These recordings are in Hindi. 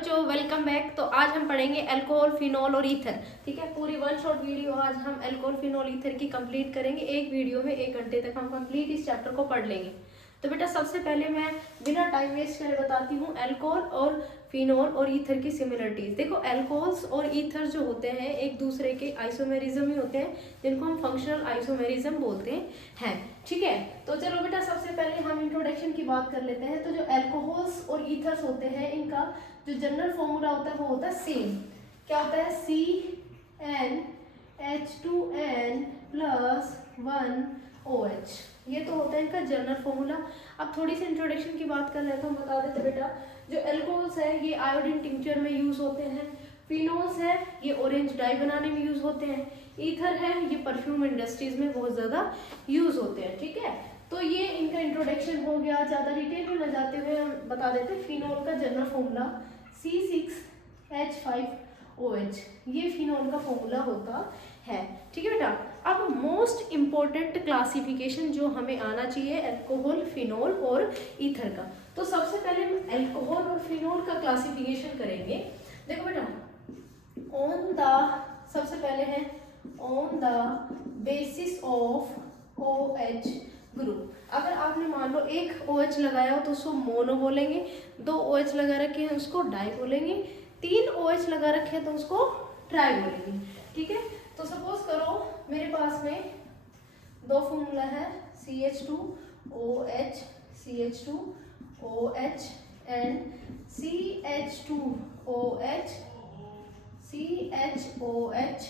बच्चों, वेलकम बैक। तो आज हम पढ़ेंगे अल्कोहल, फिनॉल और ईथर। ठीक है, पूरी वन शॉट वीडियो आज हम अल्कोहल, फिनॉल, ईथर की कंप्लीट करेंगे। एक वीडियो में 1 घंटे तक हम कंप्लीट इस चैप्टर को पढ़ लेंगे। तो बेटा सबसे पहले मैं बिना टाइम वेस्ट करे बताती हूँ अल्कोहल और फिनॉल और ईथर की सिमिलरिटीज। देखो, अल्कोहल्स और ईथर जो होते हैं एक दूसरे के आइसोमेरिज्म ही होते हैं, जिनको हम फंक्शनल आइसोमेरिज्म बोलते हैं। ठीक है, तो चलो बेटा सबसे पहले हम इंट्रोडक्शन की बात कर लेते हैं। तो जो अल्कोहल्स और ईथर्स होते हैं, इनका जो जनरल फॉर्मूला होता है वो होता है सेम। क्या होता है? CnH2n+1OH। ये तो होता है इनका जनरल फॉर्मूला। अब थोड़ी सी इंट्रोडक्शन की बात कर रहे हैं तो हम बता देते बेटा, जो अल्कोहल्स है ये आयोडीन टिंक्चर में यूज होते हैं। फिनोल्स है ये ऑरेंज डाई बनाने में यूज होते हैं। ईथर है ये परफ्यूम इंडस्ट्रीज में बहुत ज्यादा यूज होते हैं। ठीक है, तो ये इनका इंट्रोडक्शन हो गया। ज्यादा डिटेल में न जाते हुए हम बता देते हैं फिनोल का जनरल फॉर्मूला C6H5OH। ये फिनोल का फॉर्मूला होता है। ठीक है बेटा, अब मोस्ट इंपॉर्टेंट क्लासिफिकेशन जो हमें आना चाहिए अल्कोहल, फिनोल और ईथर का। तो सबसे पहले हम अल्कोहल और फिनोल का क्लासिफिकेशन करेंगे। देखो बेटा, सबसे पहले है on the basis of OH group. अगर आपने मान लो एक OH लगाया हो तो उसको मोनो बोलेंगे, 2 OH लगा रखे हैं उसको डाई बोलेंगे, 3 OH लगा रखे हैं तो उसको ट्राई बोलेंगे। ठीक है, तो सपोज करो मेरे पास में 2 फॉर्मूला है CH2OH, CH2OH and CH2OH, CHOH,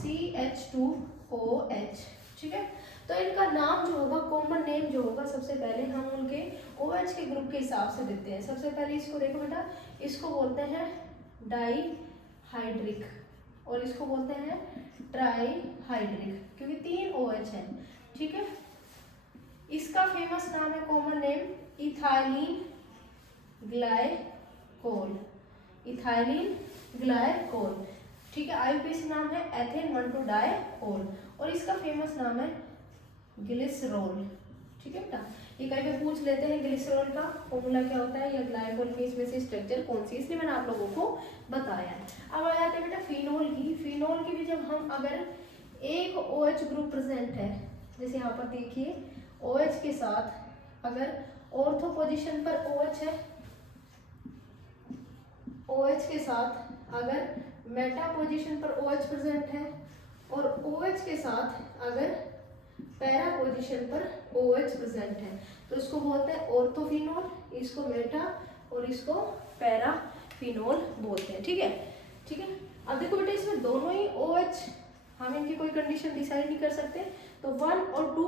CH2OH। ठीक है, तो इनका नाम जो होगा, कॉमन नेम जो होगा, सबसे पहले हम उनके OH के ग्रुप के हिसाब से देते हैं। सबसे पहले इसको देखो बेटा, इसको बोलते हैं डाईहाइड्रिक और इसको बोलते हैं ट्राईहाइड्रिक, क्योंकि 3 OH है। ठीक है, इसका फेमस नाम है, common name ethylene glycol, ethylene glycol. ठीक है, आईयूपीएसी नाम है एथेन 1,2-डाइकोल और इसका फेमस नाम है ग्लिसरॉल। ठीक है बेटा, ये कहीं पे पूछ लेते हैं ग्लिसरॉल का फॉर्मूला क्या होता है या ग्लाइकोल के इसमें से स्ट्रक्चर कौन सी, इसलिए मैंने आप लोगों को बताया है। अब आ जाते हैं बेटा फिनोल की। फिनोल की भी जब हम अगर एक OH ग्रुप प्रेजेंट है, जैसे यहाँ पर देखिए OH के साथ अगर ऑर्थो पोजीशन पर OH है, OH के साथ अगर मेटा पोजीशन पर OH प्रेजेंट है और OH के साथ अगर पैरा पोजीशन पर OH प्रेजेंट है, तो इसको बोलते हैं ऑर्थोफिनोल, इसको मेटा और इसको पैरा फिनोल बोलते हैं। ठीक है, ठीक है। अब देखो बेटा, इसमें दोनों ही OH, हम इनकी कोई कंडीशन डिसाइड नहीं कर सकते, तो 1 और 2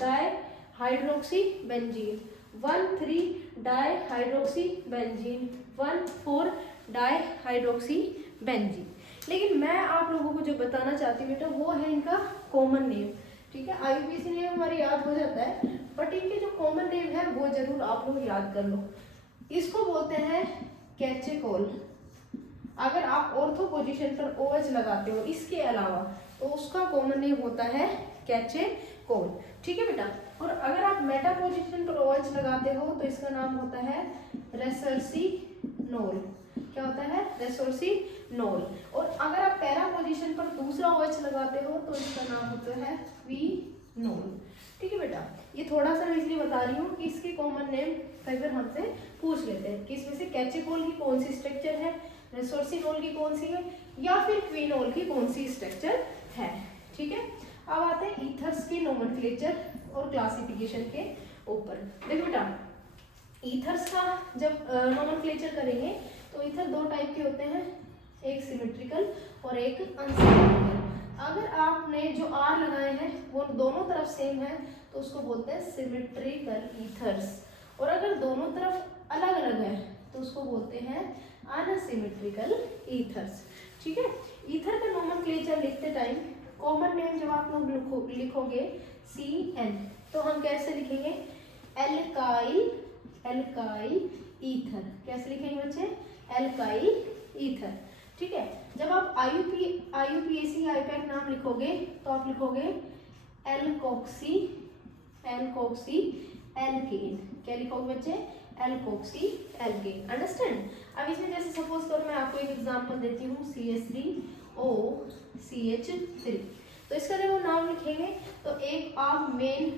dihydroxy benzene, 1,3 dihydroxy benzene, 1,4 dihydroxy benzene. लेकिन मैं आप लोगों को जो बताना चाहती हूँ बेटा, वो है इनका कॉमन नेम। ठीक है, आईयूपीएसी नेम हमारे याद हो जाता है, बट इनके जो कॉमन नेम है वो जरूर आप लोग याद कर लो। इसको बोलते हैं कैचेकोल। अगर आप ऑर्थो पोजीशन पर OH लगाते हो इसके अलावा, तो उसका कॉमन नेम होता है कैचेकोल। ठीक है बेटा, और अगर आप मेटा पोजीशन पर OH लगाते हो तो इसका नाम होता है रेसोर्सिनोल। क्या होता है? रेसोर्सिनोल। और अगर आप पैरा पोजीशन पर दूसरा OH लगाते हो तो इसका नाम होता है फिनोल। ठीक है बेटा, ये थोड़ा सा मैं इसलिए बता रही हूँ कि इसके कॉमन नेम कई बार हमसे पूछ लेते हैं कि इसमें से कैचेकोल की कौन सी स्ट्रक्चर है, रेसोर्सिनोल की कौन सी है, या फिर फिनोल की कौन सी स्ट्रक्चर है। ठीक है, अब आते हैं ईथर्स के नोमेनक्लेचर और क्लासिफिकेशन के ऊपर। देखो बेटा, ईथर्स का जब नोमेनक्लेचर करेंगे तो ईथर 2 टाइप के होते हैं, एक सिमेट्रिकल और एक अनसिमेट्रिकल। अगर आपने जो R लगाए हैं वो दोनों तरफ सेम है तो उसको बोलते हैं सिमेट्रिकल ईथर्स, और अगर दोनों तरफ अलग अलग है तो उसको बोलते हैं अनसिमेट्रिकल ईथर्स। ठीक है, ईथर का नोमेनक्लेचर लिखते टाइम कॉमन नेम जब आप लोग लिखोगे CN, तो हम कैसे लिखेंगे? Alkyl ether. कैसे लिखेंगे बच्चे? Alkyl ether. ठीक है, जब आप आईयूपीएसी आईपैक नाम लिखोगे तो आप लिखोगे एल्कोक्सी एल्केन। क्या लिखोगे बच्चे? Alkoxy alkane. अंडरस्टैंड? अब इसमें सपोज करो मैं आपको एक एग्जांपल देती हूँ CH3OCH3। तो इसका जब वो नाम लिखेंगे तो एक आप मेन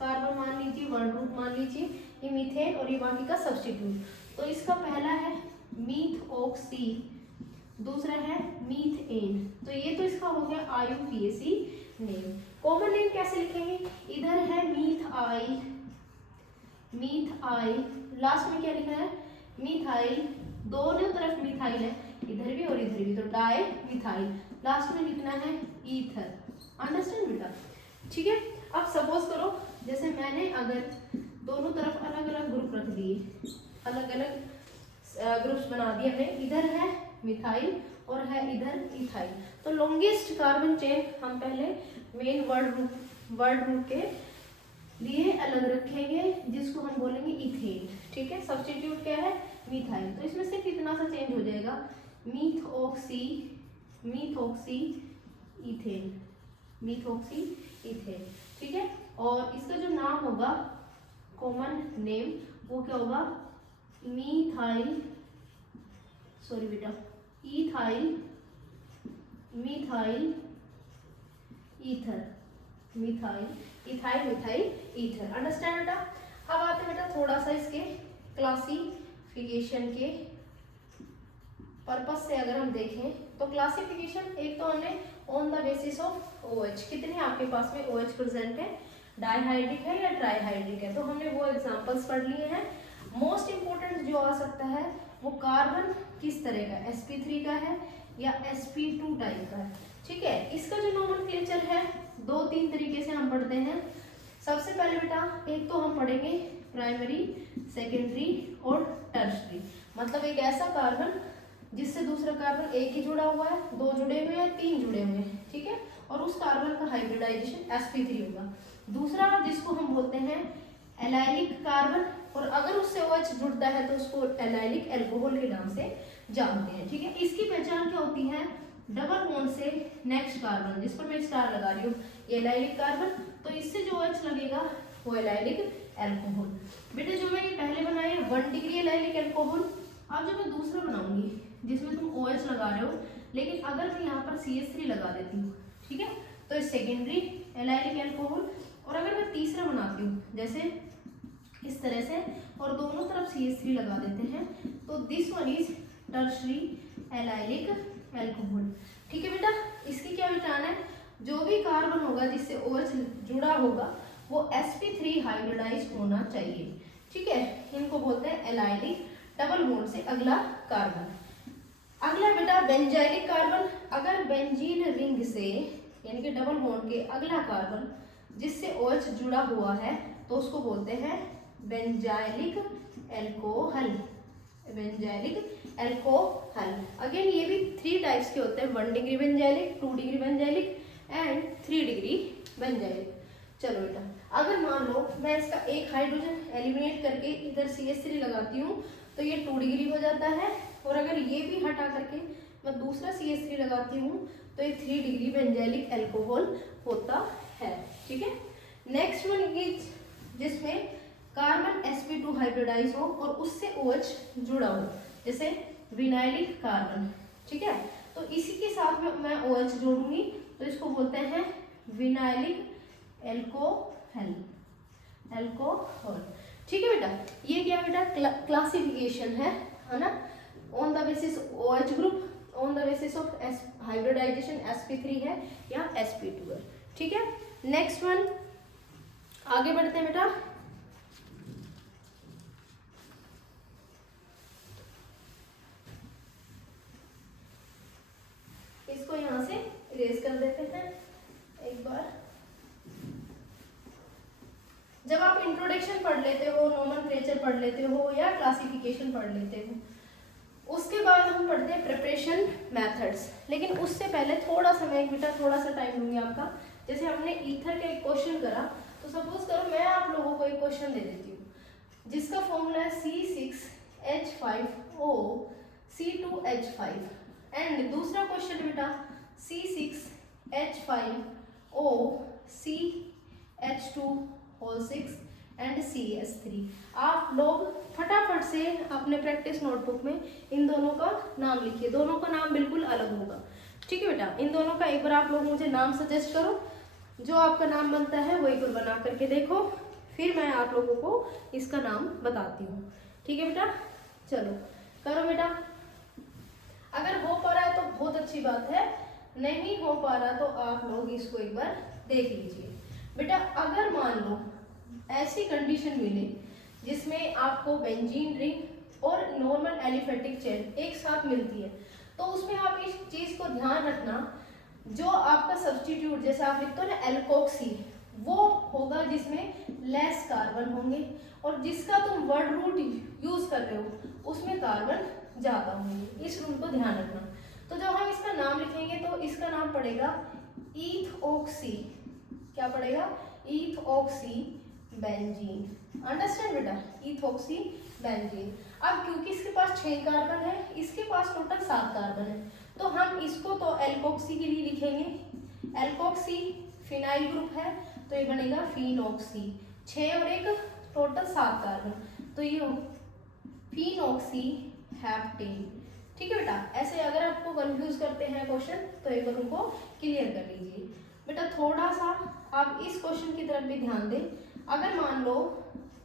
कार्बन मान लीजिए, वर्ड ग्रुप मान लीजिए, ये मीथेन और ये बाकी का सब्स्टिट्यूट। तो इसका पहला है मीथऑक्सी, दूसरा है मीथेन, तो ये तो इसका हो गया IUPAC नेम। कॉमन नेम कैसे लिखेंगे, इधर है मीथाइल, मीथाइल, लास्ट में क्या लिखा है मीथाइल, दोनों तरफ मिथाइल है, इधर भी और इधर भी, तो डाई मिथाइल, लास्ट में लिखना है ईथर। अंडरस्टैंड बेटा? ठीक है। अब सपोज करो जैसे मैंने अगर दोनों तरफ अलग अलग ग्रुप रख दिए, अलग अलग ग्रुप्स बना दिए हमने, इधर है मिथाइल और है इधर इथाइल, तो लॉन्गेस्ट कार्बन चेन हम पहले मेन वर्ड ग्रुप के लिए अलग रखेंगे, जिसको हम बोलेंगे इथेन। ठीक है, सब्स्टिट्यूट क्या है मिथाइल, तो इसमें से कितना सा चेंज हो जाएगा, मीथऑक्सी इथेन, मीथऑक्सी इथेन। ठीक है, और इसका जो नाम होगा कॉमन नेम वो क्या होगा, मीथाइल, सॉरी बेटा, ethyl, methyl ether, methyl ethyl methyl ether. Understand बेटा? अब आते हैं बेटा थोड़ा सा इसके क्लासिफिकेशन के पर्पस से अगर हम देखें तो क्लासिफिकेशन एक तो हमने on the basis of OH, कितने आपके पास में OH प्रेजेंट है, डाइहाइड्रिक है या ट्राइहाइड्रिक है, तो हमने वो एग्जांपल्स पढ़ लिए हैं। मोस्ट इंपोर्टेंट जो आ सकता है वो कार्बन किस तरह का, sp3 का है या sp2 टाइप का है। ठीक है, इसका जो नोमेनक्लेचर है दो तीन तरीके से हम पढ़ते हैं। सबसे पहले बेटा एक तो हम पढ़ेंगे प्राइमरी, सेकेंडरी और टर्शरी, मतलब एक ऐसा कार्बन जिससे दूसरा कार्बन एक ही जुड़ा हुआ है, दो जुड़े हुए हैं, तीन जुड़े हुए हैं। ठीक है, और उस कार्बन का हाइब्रिडाइजेशन sp3 होगा। दूसरा जिसको हम बोलते हैं एलाइलिक कार्बन, और अगर उससे OH जुड़ता है तो उसको एलाइलिक अल्कोहल के नाम से जानते हैं। ठीक है, इसकी पहचान क्या होती है, डबल बॉन्ड से नेक्स्ट कार्बन, जिस पर मैं स्टार लगा रही हूँ, ये एलाइलिक कार्बन, तो इससे जो OH लगेगा वो एलाइलिक अल्कोहल। बेटा जो मैंने पहले बनाया 1 डिग्री एलाइलिक अल्कोहल, अब जब मैं दूसरा बनाऊंगी जिसमें तुम OH लगा रहे हो, लेकिन अगर मैं यहाँ पर CH3 लगा देती हूँ, ठीक है, तो सेकेंडरी एलाइलिक अल्कोहल, और अगर मैं तीसरा बनाती हूँ जैसे इस तरह से और दोनों तरफ CH3 लगा देते हैं, तो this one is tertiary allylic alcohol. ठीक है बेटा, इसकी क्या पहचान है, जो भी कार्बन होगा जिससे OH जुड़ा होगा वो sp3 हाइब्रिडाइज होना चाहिए। ठीक है, इनको बोलते हैं एलाइलिक डबल बॉन्ड से अगला कार्बन। अगला बेटा बेंजाइलिक कार्बन, अगर बेंजीन रिंग से यानी कि डबल बॉन्ड के अगला कार्बन जिससे OH जुड़ा हुआ है तो उसको बोलते हैं benzylic alcohol, benzylic alcohol. Again ये भी 3 टाइप्स के होते हैं, 1 degree benzylic, 2 degree benzylic and 3 degree benzylic. चलो बेटा, अगर मान लो मैं इसका एक हाइड्रोजन एलिमिनेट करके इधर CH3 लगाती हूँ तो ये 2 डिग्री हो जाता है, और अगर ये भी हटा करके मैं दूसरा CH3 लगाती हूँ तो ये 3 डिग्री बेंजाइलिक अल्कोहल होता है। ठीक है, नेक्स्ट वन इज जिसमें कार्बन sp2 हाइब्रिडाइज हो और उससे OH जुड़ा हो, जैसे विनाइलिक कार्बन। ठीक है, तो इसी के साथ में मैं OH जोड़ूंगी तो इसको बोलते हैं विनाइलिक अल्कोहल, अल्कोहल। ठीक है बेटा, ये क्या बेटा क्लासिफिकेशन है ना, ऑन द बेसिस OH ग्रुप, on the basis of hybridization sp3 है या sp2 है। ठीक है, नेक्स्ट वन आगे बढ़ते हैं बेटा। इसको यहां से इरेज कर देते हैं एक बार। जब आप इंट्रोडक्शन पढ़ लेते हो, नोमेनक्लेचर पढ़ लेते हो या क्लासिफिकेशन पढ़ लेते हो, उसके बाद हम पढ़ते हैं प्रिपरेशन मेथड्स। लेकिन उससे पहले थोड़ा सा मैं बेटा थोड़ा सा टाइम लूंगी आपका। जैसे हमने ईथर का एक क्वेश्चन करा, तो सपोज करो मैं आप लोगों को एक क्वेश्चन दे देती हूँ जिसका फॉर्मूला है C6H5O C2H5, एंड दूसरा क्वेश्चन बेटा C6H5O CH2 6 एंड CH3। आप लोग फटाफट से अपने प्रैक्टिस नोटबुक में इन दोनों का नाम लिखिए, दोनों का नाम बिल्कुल अलग होगा। ठीक है बेटा, इन दोनों का एक बार आप लोग मुझे नाम सजेस्ट करो, जो आपका नाम बनता है वो एक बार बना करके देखो, फिर मैं आप लोगों को इसका नाम बताती हूँ। ठीक है बेटा, चलो करो बेटा। अगर हो पा रहा है तो बहुत अच्छी बात है, नहीं हो पा रहा तो आप लोग इसको एक बार देख लीजिए। बेटा अगर मान लो ऐसी कंडीशन मिले जिसमें आपको बेंजीन रिंग और नॉर्मल एलिफेटिक चेन एक साथ मिलती है, तो उसमें आप इस चीज को ध्यान रखना, जो आपका सब्स्टिट्यूट जैसे आप लिखते हो ना एल्कोक्सी, वो होगा जिसमें लेस कार्बन होंगे, और जिसका तुम वर्ड रूट यूज कर रहे हो उसमें कार्बन ज्यादा होंगे। इस रूल को ध्यान रखना। तो जब हम इसका नाम लिखेंगे तो इसका नाम पड़ेगा ईथऑक्सी। क्या पड़ेगा? ईथऑक्सी बेंजीन। अंडरस्टैंड बेटा, ईथऑक्सी बेंजीन। अब क्योंकि इसके पास 6 कार्बन है, इसके पास टोटल 7 कार्बन है, तो हम इसको तो एल्कोक्सी के लिए लिखेंगे। एल्कोक्सी फिनाइल ग्रुप है तो ये बनेगा फिनॉक्सी। 6 और 1 टोटल 7 कार्बन, तो ये फिनॉक्सी हेप्टेन। ठीक है बेटा, ऐसे अगर आपको कंफ्यूज करते हैं क्वेश्चन तो एक बार उनको क्लियर कर लीजिए। बेटा थोड़ा सा आप इस क्वेश्चन की तरफ भी ध्यान दें। अगर मान लो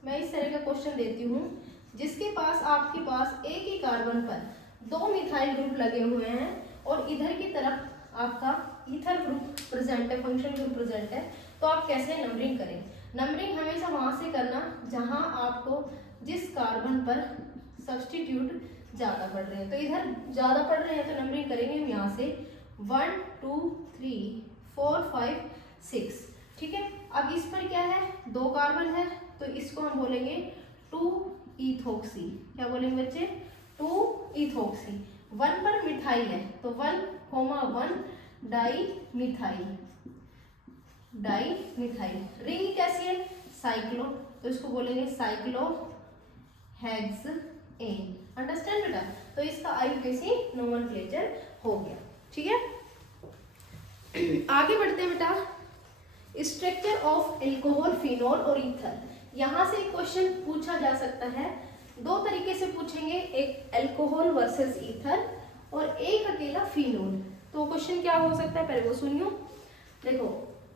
मैं इस तरह का क्वेश्चन देती हूँ जिसके पास आपके पास एक ही कार्बन पर 2 मिथाइल ग्रुप लगे हुए हैं और इधर की तरफ आपका ईथर ग्रुप प्रेजेंट है, फंक्शन ग्रुप प्रेजेंट है, तो आप कैसे नंबरिंग करें? नंबरिंग हमेशा वहां से करना जहां आपको जिस कार्बन पर सब्स्टिट्यूट ज्यादा पड़ रहे हैं। तो इधर ज्यादा पड़ रहे हैं तो नंबरिंग करेंगे हम यहाँ से 1 2 3 4 5 6। ठीक है, अब इस पर क्या है? 2 कार्बन है तो इसको हम बोलेंगे 2 ईथोक्सी। क्या बोलेंगे बच्चे? 2 ईथोक्सी। 1 पर मिथाइल है तो 1,1 di methyl. Di methyl. Ring कैसी है? साइक्लो, तो इसको बोलेंगे साइक्लो हेक्सेन। अंडरस्टैंड बेटा? तो इसका आईयूपीएसी नोमेनक्लेचर हो गया। ठीक है, आगे बढ़ते हैं बेटा। स्ट्रक्चर ऑफ एल्कोहल, फिनॉल और ईथर। यहाँ से एक क्वेश्चन पूछा जा सकता है, 2 तरीके से पूछेंगे, एक एल्कोहल वर्सेस ईथर और एक अकेला फिनॉल। तो क्वेश्चन क्या हो सकता है पहले वो सुनियो। देखो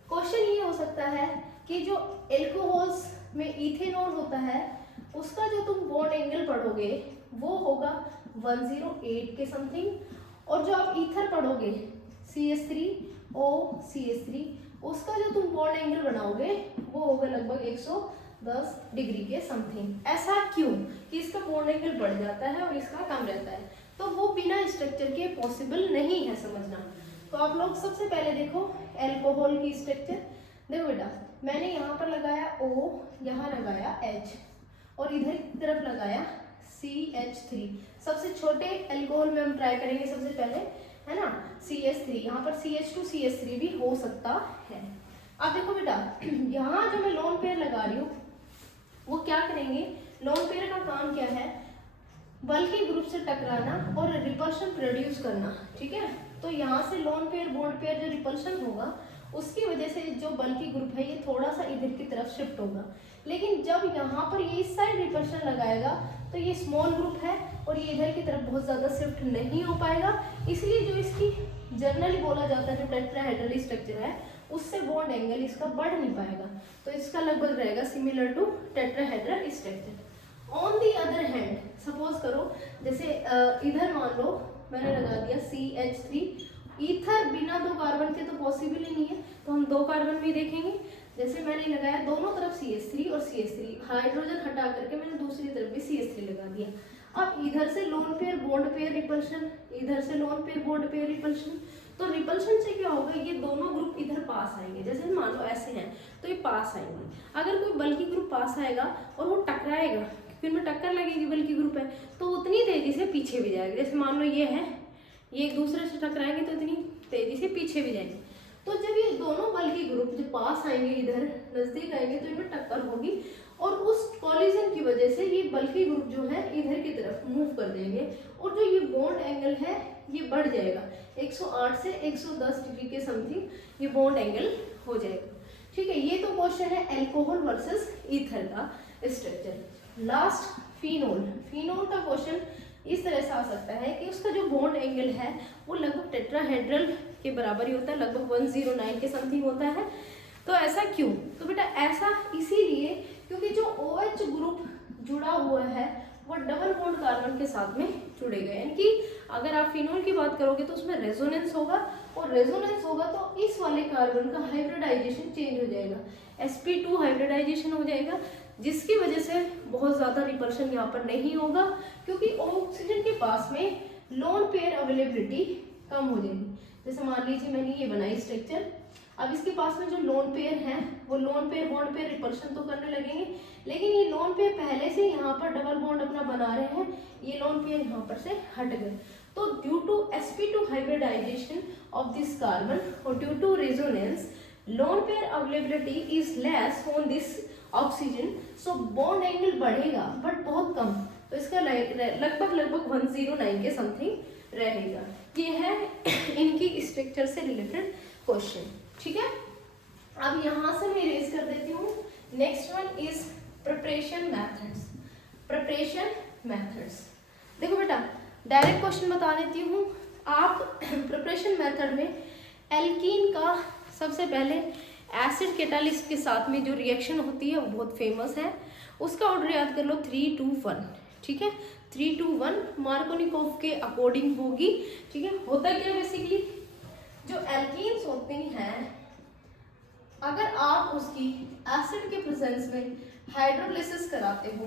क्वेश्चन ये हो सकता है कि जो एल्कोहल्स में इथेनॉल होता है उसका जो तुम बॉन्ड एंगल पढ़ोगे वो होगा 108 के समथिंग, और जो आप ईथर पढ़ोगे CH3O CH3 उसका जो तुम बॉन्ड एंगल बनाओगे वो होगा लगभग 110 डिग्री के समथिंग। ऐसा क्यों कि इसका बॉन्ड एंगल बढ़ जाता है और इसका कम रहता है? तो वो बिना स्ट्रक्चर के पॉसिबल नहीं है समझना। तो आप लोग सबसे पहले देखो एल्कोहल की स्ट्रक्चर। देखो बेटा, मैंने यहाँ पर लगाया O, यहाँ लगाया H और इधर की तरफ लगाया CH3। सबसे छोटे एल्कोहल में हम ट्राई करेंगे सबसे पहले, है ना, CH3। यहाँ पर CH2 CH3 भी हो सकता है। अब देखो बेटा, यहाँ जो मैं लोन पेयर लगा रही हूँ वो क्या करेंगे? लोन पेयर का काम क्या है? बल्कि ग्रुप से टकराना और रिपल्शन प्रोड्यूस करना। ठीक है, तो यहाँ से लोन पेयर बॉन्ड पेयर जो रिपल्शन होगा उसकी वजह से जो बल्कि ग्रुप है ये थोड़ा सा इधर की तरफ शिफ्ट होगा। लेकिन जब यहाँ पर ये इस साइड रिपल्शन लगाएगा तो ये स्मॉल ग्रुप है और ये इधर की तरफ बहुत ज़्यादा शिफ्ट नहीं हो पाएगा। इसलिए जो इसकी जनरली बोला जाता है जो टेट्राहेड्रल स्ट्रक्चर है उससे बॉन्ड एंगल इसका बढ़ नहीं पाएगा, तो इसका लगभग रहेगा similar to tetrahedral structure. On the other hand suppose करो जैसे इधर मान लो मैंने लगा दिया CH3, ईथर बिना 2 कार्बन के तो पॉसिबल ही नहीं है, तो हम 2 कार्बन भी देखेंगे। जैसे मैंने लगाया दोनों तरफ CH3 और CH3, हाइड्रोजन हटा करके मैंने दूसरी तरफ भी CH3 लगा दिया। अब इधर से lone pair bond pair repulsion, इधर से lone pair bond pair repulsion, तो रिपल्शन से क्या होगा? ये दोनों ग्रुप इधर पास आएंगे। जैसे मान लो ऐसे हैं तो ये पास आएंगे। अगर कोई बल्कि ग्रुप पास आएगा और वो टकराएगा, फिर में टक्कर लगेगी, बल्कि ग्रुप है तो उतनी तेजी से पीछे भी जाएगा। जैसे मान लो ये है, ये एक दूसरे से टकराएंगे तो इतनी तेजी से पीछे भी जाएंगे। तो जब ये दोनों बल्कि ग्रुप जो पास आएंगे, इधर नजदीक आएंगे, तो इनमें टक्कर होगी और उस कॉलिजन की वजह से ये बल्कि ग्रुप जो है इधर की तरफ मूव कर देंगे और जो ये बॉन्ड एंगल है ये बढ़ जाएगा 108 से 110 डिग्री के समथिंग ये बॉन्ड एंगल हो जाएगा। ठीक है, ये तो क्वेश्चन है अल्कोहल वर्सेस ईथर का स्ट्रक्चर। Last phenol. फिनोल का क्वेश्चन इस तरह से आ सकता है कि उसका जो बॉन्ड एंगल है वो लगभग टेट्राहेड्रल के बराबर ही होता है, लगभग 109 के समथिंग होता है। तो ऐसा क्यों? तो बेटा ऐसा इसीलिए क्योंकि जो OH ग्रुप जुड़ा हुआ है वो डबल बॉन्ड कार्बन के साथ में जुड़ेगा, यानी कि अगर आप फिनोल की बात करोगे तो उसमें रेजोनेंस होगा, और रेजोनेंस होगा तो इस वाले कार्बन का हाइब्रिडाइजेशन चेंज हो जाएगा, sp2 हाइब्रिडाइजेशन हो जाएगा, जिसकी वजह से बहुत ज़्यादा रिपल्शन यहाँ पर नहीं होगा, क्योंकि ऑक्सीजन के पास में लोन पेयर अवेलेबिलिटी कम हो जाएगी। जैसे मान लीजिए मैंने ये बनाई स्ट्रक्चर, अब इसके पास में जो लोन पेयर हैं वो lone pair bond pair repulsion तो करने लगेंगे, लेकिन ये लोन पेयर पहले से यहाँ पर डबल बॉन्ड अपना बना रहे हैं, ये लोन पेयर यहाँ पर से हट गए। तो due to sp2 hybridisation of this carbon और due to resonance lone pair availability is less on this oxygen, so bond angle बढ़ेगा बट बहुत कम, तो इसका लगभग 109 के समथिंग रहेगा। ये है इनकी स्ट्रक्चर से रिलेटेड क्वेश्चन। ठीक है, अब यहाँ से मैं रेज कर देती हूँ। Next one is preparation methods. Preparation methods, देखो बेटा डायरेक्ट क्वेश्चन बता देती हूँ। आप प्रिपरेशन मेथड में एल्कीन का सबसे पहले एसिड कैटालिस्ट के साथ में जो रिएक्शन होती है वो बहुत फेमस है, उसका ऑर्डर याद कर लो 3 2 1। ठीक है, 3 2 1 मार्कोनिकोव के अकॉर्डिंग होगी। ठीक है, होता क्या बेसिकली, जो एल्कीन्स होते हैं अगर आप उसकी एसिड के प्रेजेंस में हाइड्रोलिसिस कराते हो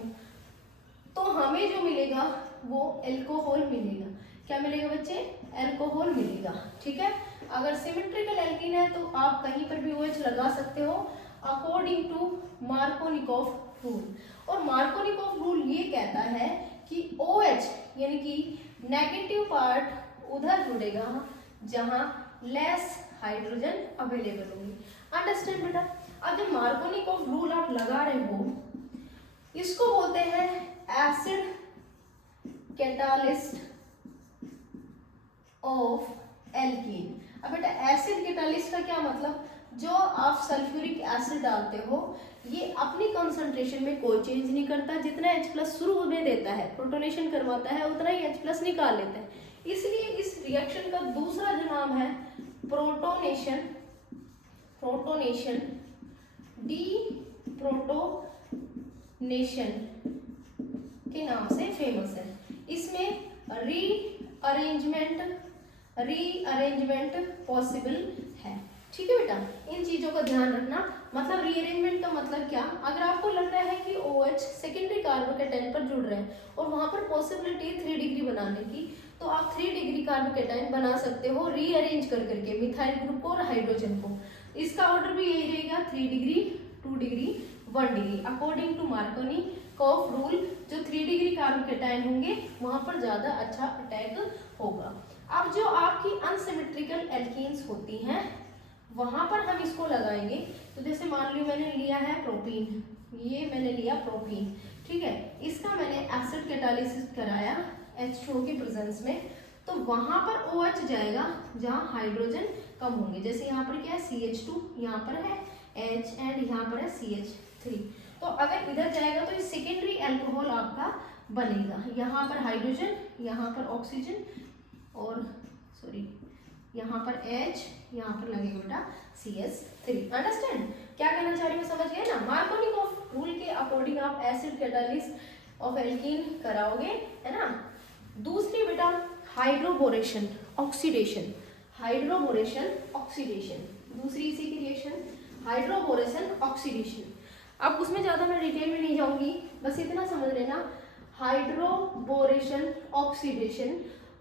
तो हमें जो मिलेगा वो अल्कोहल मिलेगा। क्या मिलेगा बच्चे? अल्कोहल मिलेगा। ठीक है, अगर सिमेट्रिकल एल्कीन है तो आप कहीं पर भी OH लगा सकते हो अकॉर्डिंग टू मार्कोनिकोव रूल। और मार्कोनिकोव रूल ये कहता है कि OH यानी कि नेगेटिव पार्ट उधर जुड़ेगा जहां लेस हाइड्रोजन अवेलेबल होगी। अंडरस्टैंड बेटा? अब जब मार्कोनिकोव रूल आप लगा रहे हो, इसको बोलते हैं एसिड कैटालिस्ट ऑफ एल्कीन। अब बेटा एसिड कैटालिस्ट का क्या मतलब, जो आप सल्फ्यूरिक एसिड डालते हो ये अपनी कंसंट्रेशन में कोई चेंज नहीं करता, जितना H+ शुरू में देता है प्रोटोनेशन करवाता है उतना ही H+ निकाल लेता है। इसलिए इस रिएक्शन का दूसरा जो नाम है प्रोटोनेशन, प्रोटोनेशन डी प्रोटोनेशन के नाम से फेमस है। इसमें रीअरेंजमेंट पॉसिबल है। ठीक है बेटा, इन चीजों का ध्यान रखना। मतलब रीअरेंजमेंट का मतलब क्या, अगर आपको लग रहा है कि OH सेकेंडरी कार्बोकेटाइन पर जुड़ रहे हैं और वहां पर पॉसिबिलिटी 3 डिग्री बनाने की, तो आप 3 डिग्री कार्बोकेटाइन बना सकते हो रीअरेंज कर करके मिथाइल ग्रुप को और हाइड्रोजन को। इसका ऑर्डर भी यही रहेगा 3 degree 2 degree 1 degree according to Markovnikov rule. जो 3 डिग्री कार्बोकेटाइन होंगे वहां पर ज्यादा अच्छा अटैक होगा। अब जो आपकी अनसिमेट्रिकल एल्कीन्स होती हैं वहां पर हम इसको लगाएंगे। तो जैसे मान लो मैंने लिया है प्रोपीन, ये मैंने लिया प्रोपीन, ठीक है, इसका मैंने एसिड कैटालिसिस कराया H2O के प्रेजेंस में, तो वहां पर OH जाएगा जहां हाइड्रोजन कम होंगे। जैसे यहाँ पर क्या है CH2, यहाँ पर है H एंड यहाँ पर है CH3। तो अगर इधर जाएगा तो ये सेकेंडरी अल्कोहल आपका बनेगा। यहाँ पर हाइड्रोजन, यहाँ पर ऑक्सीजन और सॉरी यहाँ पर H, यहाँ पर लगेगा बेटा CH3। अंडरस्टैंड क्या कहना चाह रही हूँ, समझ गए ना? मार्कोनिकोव रूल के अकॉर्डिंग आप एसिड कैटालिस्ट ऑफ एल्कीन कराओगे, है ना। दूसरी बेटा हाइड्रोबोरेशन ऑक्सीडेशन, हाइड्रोबोरेशन ऑक्सीडेशन, दूसरी इसी की रिएक्शन हाइड्रोबोरेशन ऑक्सीडेशन। अब उसमें ज़्यादा मैं डिटेल में नहीं जाऊंगी, बस इतना समझ लेना हाइड्रोबोरेशन ऑक्सीडेशन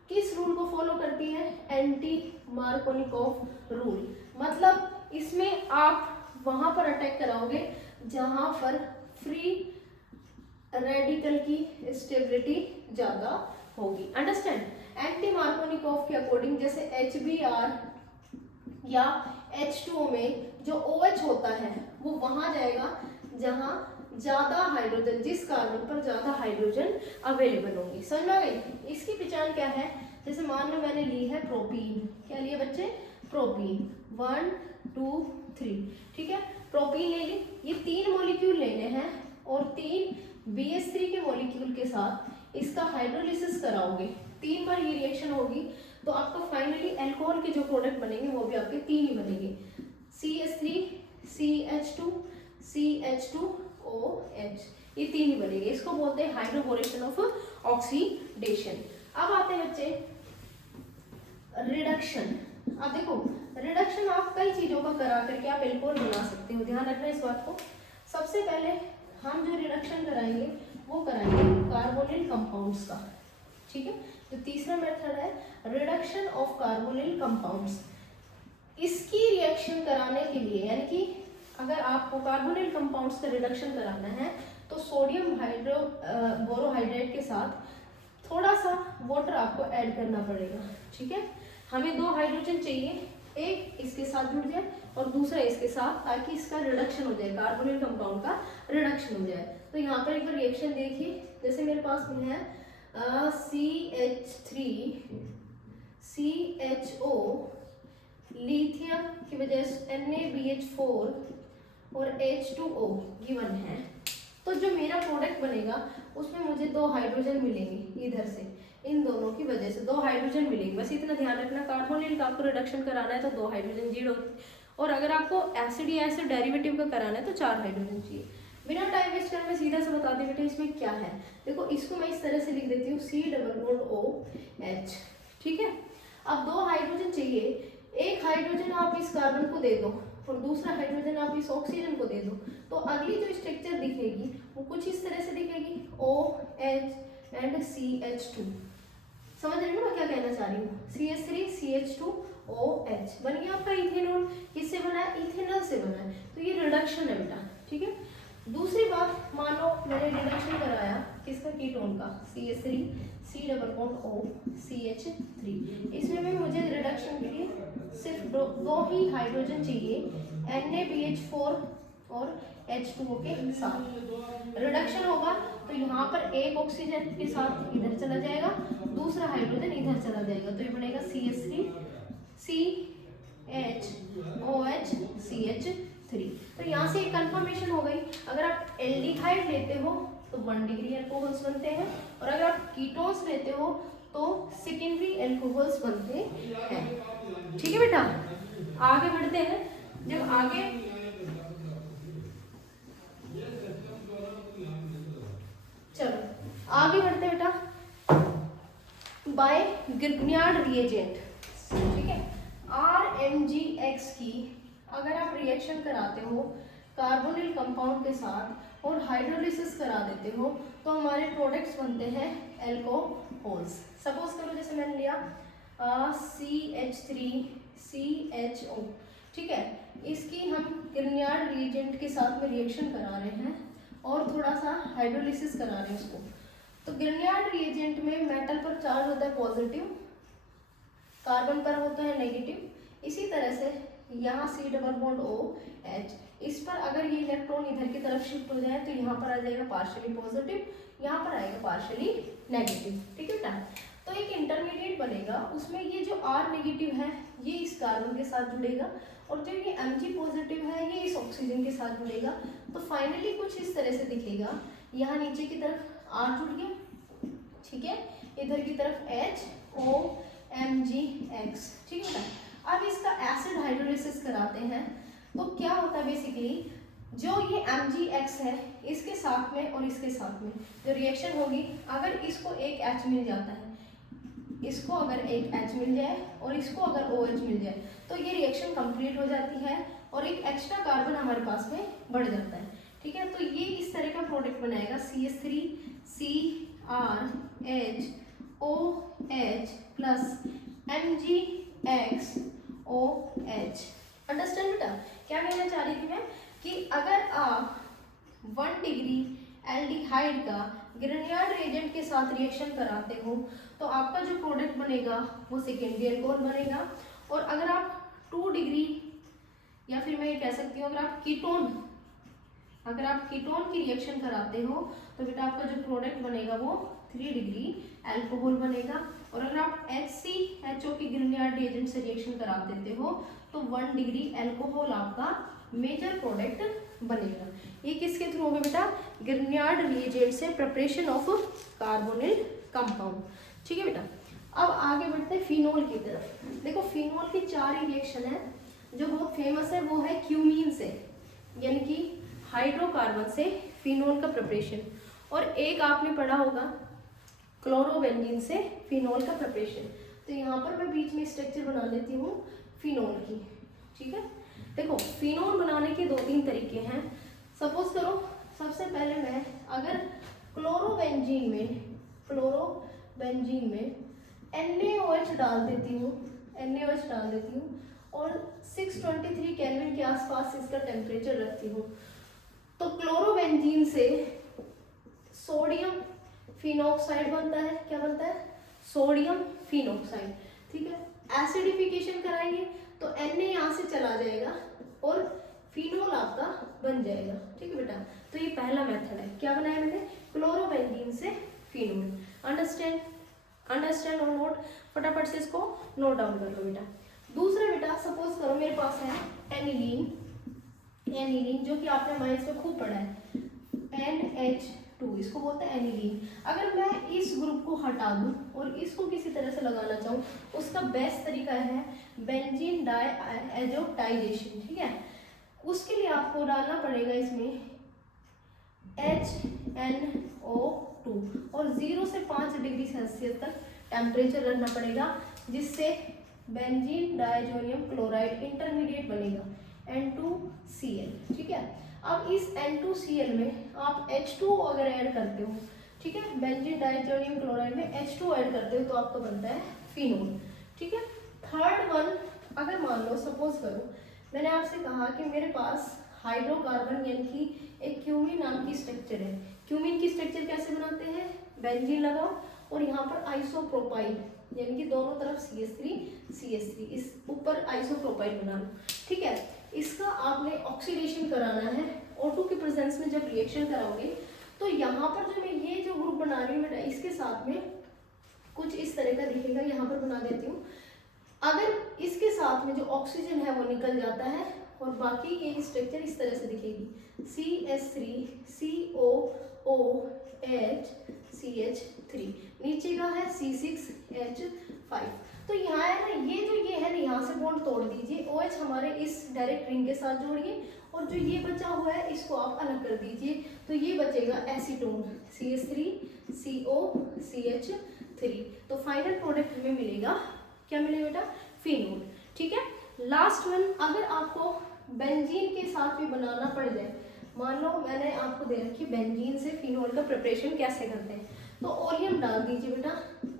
किस रूल को फॉलो करती है, एंटी मार्कोनिकोव रूल। मतलब इसमें आप वहां पर अटैक कराओगे जहां पर फ्री रेडिकल की स्टेबिलिटी ज्यादा होगी। अंडरस्टैंड? एंटी मार्कोनिकोव के अकॉर्डिंग जैसे HBr या H2O में जो OH होता है वो वहां जाएगा जहां ज्यादा हाइड्रोजन, जिस कार्बन पर ज्यादा हाइड्रोजन अवेलेबल होंगी। समझ में आ गई? इसकी पहचान क्या है, जैसे मान लो मैंने ली है प्रोपीन, क्या लिया बच्चे? प्रोपीन 1 2 3, ठीक है। प्रोपीन ले ली, ये 3 मॉलिक्यूल लेने हैं और 3 BH3 के मॉलिक्यूल के साथ इसका हाइड्रोलिसिस कराओगे, 3 बार ये रिएक्शन होगी तो आपको फाइनली अल्कोहल के जो प्रोडक्ट बनेंगे वो भी आपके 3 ही बनेंगे, CH3 CH2 CH2OH, ये 3 ही बनेंगे। इसको बोलते हैं हाइड्रोबोरेशन ऑफ ऑक्सीडेशन। अब आते हैं बच्चे रिडक्शन। अब देखो रिडक्शन आप कई चीजों का करा करके आप अल्कोहल बना सकते हो, ध्यान रखना इस बात को। सबसे पहले हम जो रिडक्शन कराएंगे वो कराएंगे कार्बोनिल कंपाउंड्स का, ठीक है। जो तीसरा मेथड है रिडक्शन ऑफ कार्बोनिल कंपाउंड्स, इसकी रिएक्शन कराने के लिए, यानी कि अगर आपको कार्बोनिल कंपाउंड्स का रिडक्शन कराना है तो सोडियम बोरोहाइड्रेट के साथ थोड़ा सा वाटर आपको ऐड करना पड़ेगा, ठीक है। हमें 2 हाइड्रोजन चाहिए, एक इसके साथ जुड़ जाए और दूसरा इसके साथ, ताकि इसका रिडक्शन हो जाए, कार्बोनिल कंपाउंड का रिडक्शन हो जाए। तो यहाँ पर एक बार रिएक्शन देखिए, जैसे मेरे पास में है CH3 CHO, लिथियम की वजह से NaBH4 और H2O गिवन है। तो जो मेरा प्रोडक्ट बनेगा उसमें मुझे 2 हाइड्रोजन मिलेंगे, इधर से इन दोनों की वजह से 2 हाइड्रोजन मिलेंगे। बस इतना ध्यान रखना, कार्बोनिल का आपको रिडक्शन कराना है तो 2 हाइड्रोजन जीरो, और अगर आपको एसिड या एसिड डेरिवेटिव का कराना है तो 4 हाइड्रोजन चाहिए। बिना टाइम वेस्ट कर मैं सीधा से बता दी बेटा इसमें क्या है। देखो इसको मैं इस तरह से लिख देती हूँ C+OH, ठीक है। अब 2 हाइड्रोजन चाहिए, एक हाइड्रोजन आप इस कार्बन को दे दो और दूसरा हाइड्रोजन आप इस ऑक्सीजन को दे दो, तो अगली जो स्ट्रक्चर दिखेगी वो कुछ इस तरह से दिखेगी, OH एंड CH2। समझ रहे हो ना क्या कहना चाह रही हूँ, CH3 CH2OH बन गया आपका इथेनॉल। किससे बना है, इथेनॉल से बना है। तो ये रिडक्शन है बेटा, ठीक है। दूसरी बात, मान लो मैंने रिडक्शन कराया किसका, कीटोन का, CH3 C+OCH3, इसमें भी मुझे रिडक्शन के लिए सिर्फ दो ही हाइड्रोजन चाहिए, NaBH4 और H2O के साथ। रिडक्शन होगा तो यहाँ पर एक ऑक्सीजन के साथ इधर चला जाएगा, दूसरा हाइड्रोजन इधर चला जाएगा, तो ये बनेगा CH3 CHOH CH3। तो यहाँ से एक कंफर्मेशन हो गई। अगर आप एल्डिहाइड लेते हो तो 1 डिग्री अल्कोहल्स बनते हैं, और अगर आप कीटोन्स लेते हो तो सेकेंडरी अल्कोहल्स बनते हैं, ठीक है बेटा। आगे बढ़ते हैं, जब आगे चलो आगे बढ़ते हैं बेटा, बाय ग्रिग्नार्ड रिएजेंट, ठीक है। RMgX की अगर आप रिएक्शन कराते हो कार्बोनिल कंपाउंड के साथ और हाइड्रोलिसिस करा देते हो तो हमारे प्रोडक्ट्स बनते हैं एल्कोहल्स। सपोज करो जैसे मैंने लिया CH3 CHO, ठीक है। इसकी हम ग्रिग्नार्ड रिएजेंट के साथ में रिएक्शन करा रहे हैं और थोड़ा सा हाइड्रोलिसिस करा रहे हैं उसको। तो ग्रिग्नार्ड रिएजेंट में मेटल पर चार्ज होता है पॉजिटिव, कार्बन पर होता है नेगेटिव। इसी तरह से यहाँ C+OH, इस पर अगर ये इलेक्ट्रॉन इधर की तरफ शिफ्ट हो जाए तो यहाँ पर आ जाएगा पार्शियली पॉजिटिव, यहाँ पर आएगा पार्शियली नेगेटिव, ठीक है बेटा। तो एक इंटरमीडिएट बनेगा, उसमें ये जो R नेगेटिव है ये इस कार्बन के साथ जुड़ेगा और जो ये Mg पॉजिटिव है ये इस ऑक्सीजन के साथ जुड़ेगा। तो फाइनली कुछ इस तरह से दिखेगा, यहाँ नीचे की तरफ R जुड़ गया, ठीक है, इधर की तरफ HOMgX, ठीक है। अब इसका एसिड हाइड्रोलिसिस कराते हैं तो क्या होता है, बेसिकली जो ये MgX है इसके साथ में और इसके साथ में जो रिएक्शन होगी, अगर इसको एक H मिल जाता है, इसको अगर एक H मिल जाए और इसको अगर OH मिल जाए तो ये रिएक्शन कंप्लीट हो जाती है और एक एक्स्ट्रा कार्बन हमारे पास में बढ़ जाता है, ठीक है। तो ये इस तरह का प्रोडक्ट बनाएगा CH3 CrHOH plus MgXOH। Understand बेटा, क्या कहना चाह रही थी मैं कि अगर आप 1 डिग्री एल्डिहाइड का ग्रिग्नार्ड रिएजेंट के साथ रिएक्शन कराते हो तो आपका जो प्रोडक्ट बनेगा वो सेकेंडरी अल्कोहल बनेगा। और अगर आप 2 डिग्री या फिर मैं ये कह सकती हूँ अगर आप कीटोन की रिएक्शन कराते हो तो बेटा आपका जो प्रोडक्ट बनेगा वो 3 डिग्री अल्कोहल बनेगा। और अगर आप HCHO की ग्रिग्नार्ड रिएजेंट से रिएक्शन करा देते हो तो 1 डिग्री अल्कोहल आपका मेजर प्रोडक्ट बनेगा। ये किसके थ्रू होगा बेटा? ग्रिग्नार्ड रिएजेंट से प्रिपरेशन ऑफ कार्बोनिल कंपाउंड। ठीक है बेटा, अब आगे बढ़ते हैं फिनोल की तरफ। देखो फिनोल की 4 ही रिएक्शन है जो बहुत फेमस है, वो है क्यूमीन से यानी कि हाइड्रोकार्बन से फिनोल का प्रिपरेशन, और एक आपने पढ़ा होगा क्लोरोबेंजीन से फिनोल का प्रिपरेशन। तो यहाँ पर मैं बीच में स्ट्रक्चर बना लेती हूँ फिनोल की। ठीक है, देखो फिनोल बनाने के 2-3 तरीके हैं। सपोज करो सबसे पहले मैं अगर क्लोरोबेंजीन में NaOH डाल देती हूँ और 623 केल्विन के आसपास इसका टेम्परेचर रखती हूँ, तो क्लोरोबेंजीन से सोडियम फिनॉक्साइड बनता है। क्या बनता है? Sodium phenoxide. ठीक है, एसिडिफिकेशन कराएंगे तो Na यहाँ से चला जाएगा और फिनोल आपका बन जाएगा। ठीक है बेटा, तो ये पहला मेथड है। क्या बनाया मैंने? क्लोरोबेंजीन से फिनोल। अंडरस्टैंड और नोट, फटाफट से इसको नोट डाउन कर लो बेटा। दूसरा बेटा, सपोज करो मेरे पास है एनिलीन जो कि आपने माइंस में खूब पढ़ा है, NH2, इसको बोलते हैं एनिलीन। अगर मैं इस ग्रुप को हटा दूं और इसको किसी तरह से लगाना चाहूँ, उसका बेस्ट तरीका है बेंजीन डाइएजोटाइजेशन। ठीक है, उसके लिए आपको डालना पड़ेगा इसमें HNO2 और 0 से 5 डिग्री सेल्सियस तक टेम्परेचर रखना पड़ेगा, जिससे बेंजीन डाइजोनियम क्लोराइड इंटरमीडिएट बनेगा N2Cl। ठीक है, अब इस N2Cl में आप H2O अगर ऐड करते हो, ठीक है, बेंजीन डाइजोनियम क्लोराइड में H2O ऐड करते हो तो आपका बनता है फिनोल। ठीक है, थर्ड वन, अगर मान लो सपोज करो मैंने आपसे कहा कि मेरे पास हाइड्रोकार्बन यानी कि एक क्यूमीन नाम की स्ट्रक्चर है। क्यूमीन की स्ट्रक्चर कैसे बनाते हैं? बेंजीन लगाओ और यहाँ पर आइसोप्रोपाइल यानी कि दोनों तरफ CH3 इस ऊपर आइसोप्रोपाइल बना लो। ठीक है, इसका आपने ऑक्सीडेशन कराना है। O2 के प्रेजेंस में जब रिएक्शन कराओगे तो यहाँ पर जो मैं ये जो ग्रुप बना रही हूँ बेटा, इसके साथ में कुछ इस तरह का दिखेगा। यहाँ पर बना देती हूँ। अगर इसके साथ में जो ऑक्सीजन है वो निकल जाता है और बाकी ये स्ट्रक्चर इस तरह से दिखेगी, CH3COOH CH3, नीचे का है C6H5। तो यहाँ है ना, ये है ना, यहाँ से बॉन्ड तोड़ दीजिए, OH हमारे इस डायरेक्ट रिंग के साथ जोड़िए और जो ये बचा हुआ है इसको आप अलग कर दीजिए, तो ये बचेगा एसीटोन CH3COCH3। तो फाइनल प्रोडक्ट हमें मिलेगा, क्या मिलेगा बेटा? फिनोल। ठीक है, लास्ट वन, अगर आपको बेंजीन के साथ भी बनाना पड़ जाए, मान लो मैंने आपको दे रखी बेंजीन से फिनोल का प्रिपरेशन कैसे करते हैं, तो ओलियम डाल दीजिए बेटा।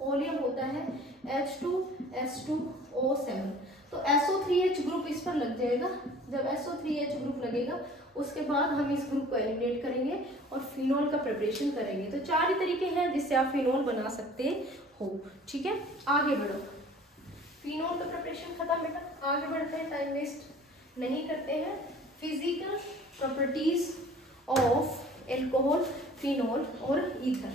ओलियम होता है H2S2O7, तो SO3H ग्रुप इस पर लग जाएगा। जब SO3H ग्रुप लगेगा उसके बाद हम इस ग्रुप को एलिमिनेट करेंगे और फिनोल का प्रिपरेशन करेंगे। तो 4 ही तरीके हैं जिससे आप फिनोल बना सकते हो। ठीक है, आगे बढ़ो। फिनोल का प्रिपरेशन खत्म बेटा, आगे बढ़ते हैं, टाइम वेस्ट नहीं करते हैं। Physical properties of alcohol, phenol और ईथर।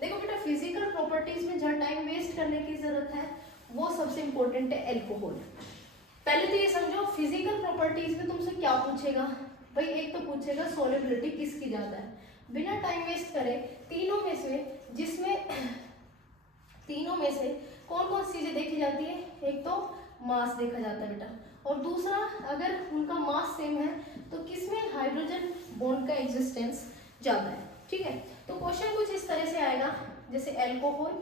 देखो बेटा, फिजिकल प्रॉपर्टीज में जहाँ टाइम वेस्ट करने की जरूरत है वो सबसे इंपॉर्टेंट है एल्कोहल। पहले तो ये समझो फिजिकल प्रॉपर्टीज में तुमसे क्या पूछेगा भाई, एक तो पूछेगा सॉल्युबिलिटी किसकी ज्यादा है। बिना टाइम वेस्ट करे तीनों में से कौन कौन सी चीजें देखी जाती है? एक तो मास देखा जाता है बेटा, और दूसरा अगर उनका मास सेम है तो किसमें हाइड्रोजन बॉन्ड का एग्जिस्टेंस ज्यादा है। ठीक है, तो क्वेश्चन कुछ इस तरह से आएगा, जैसे एल्कोहल,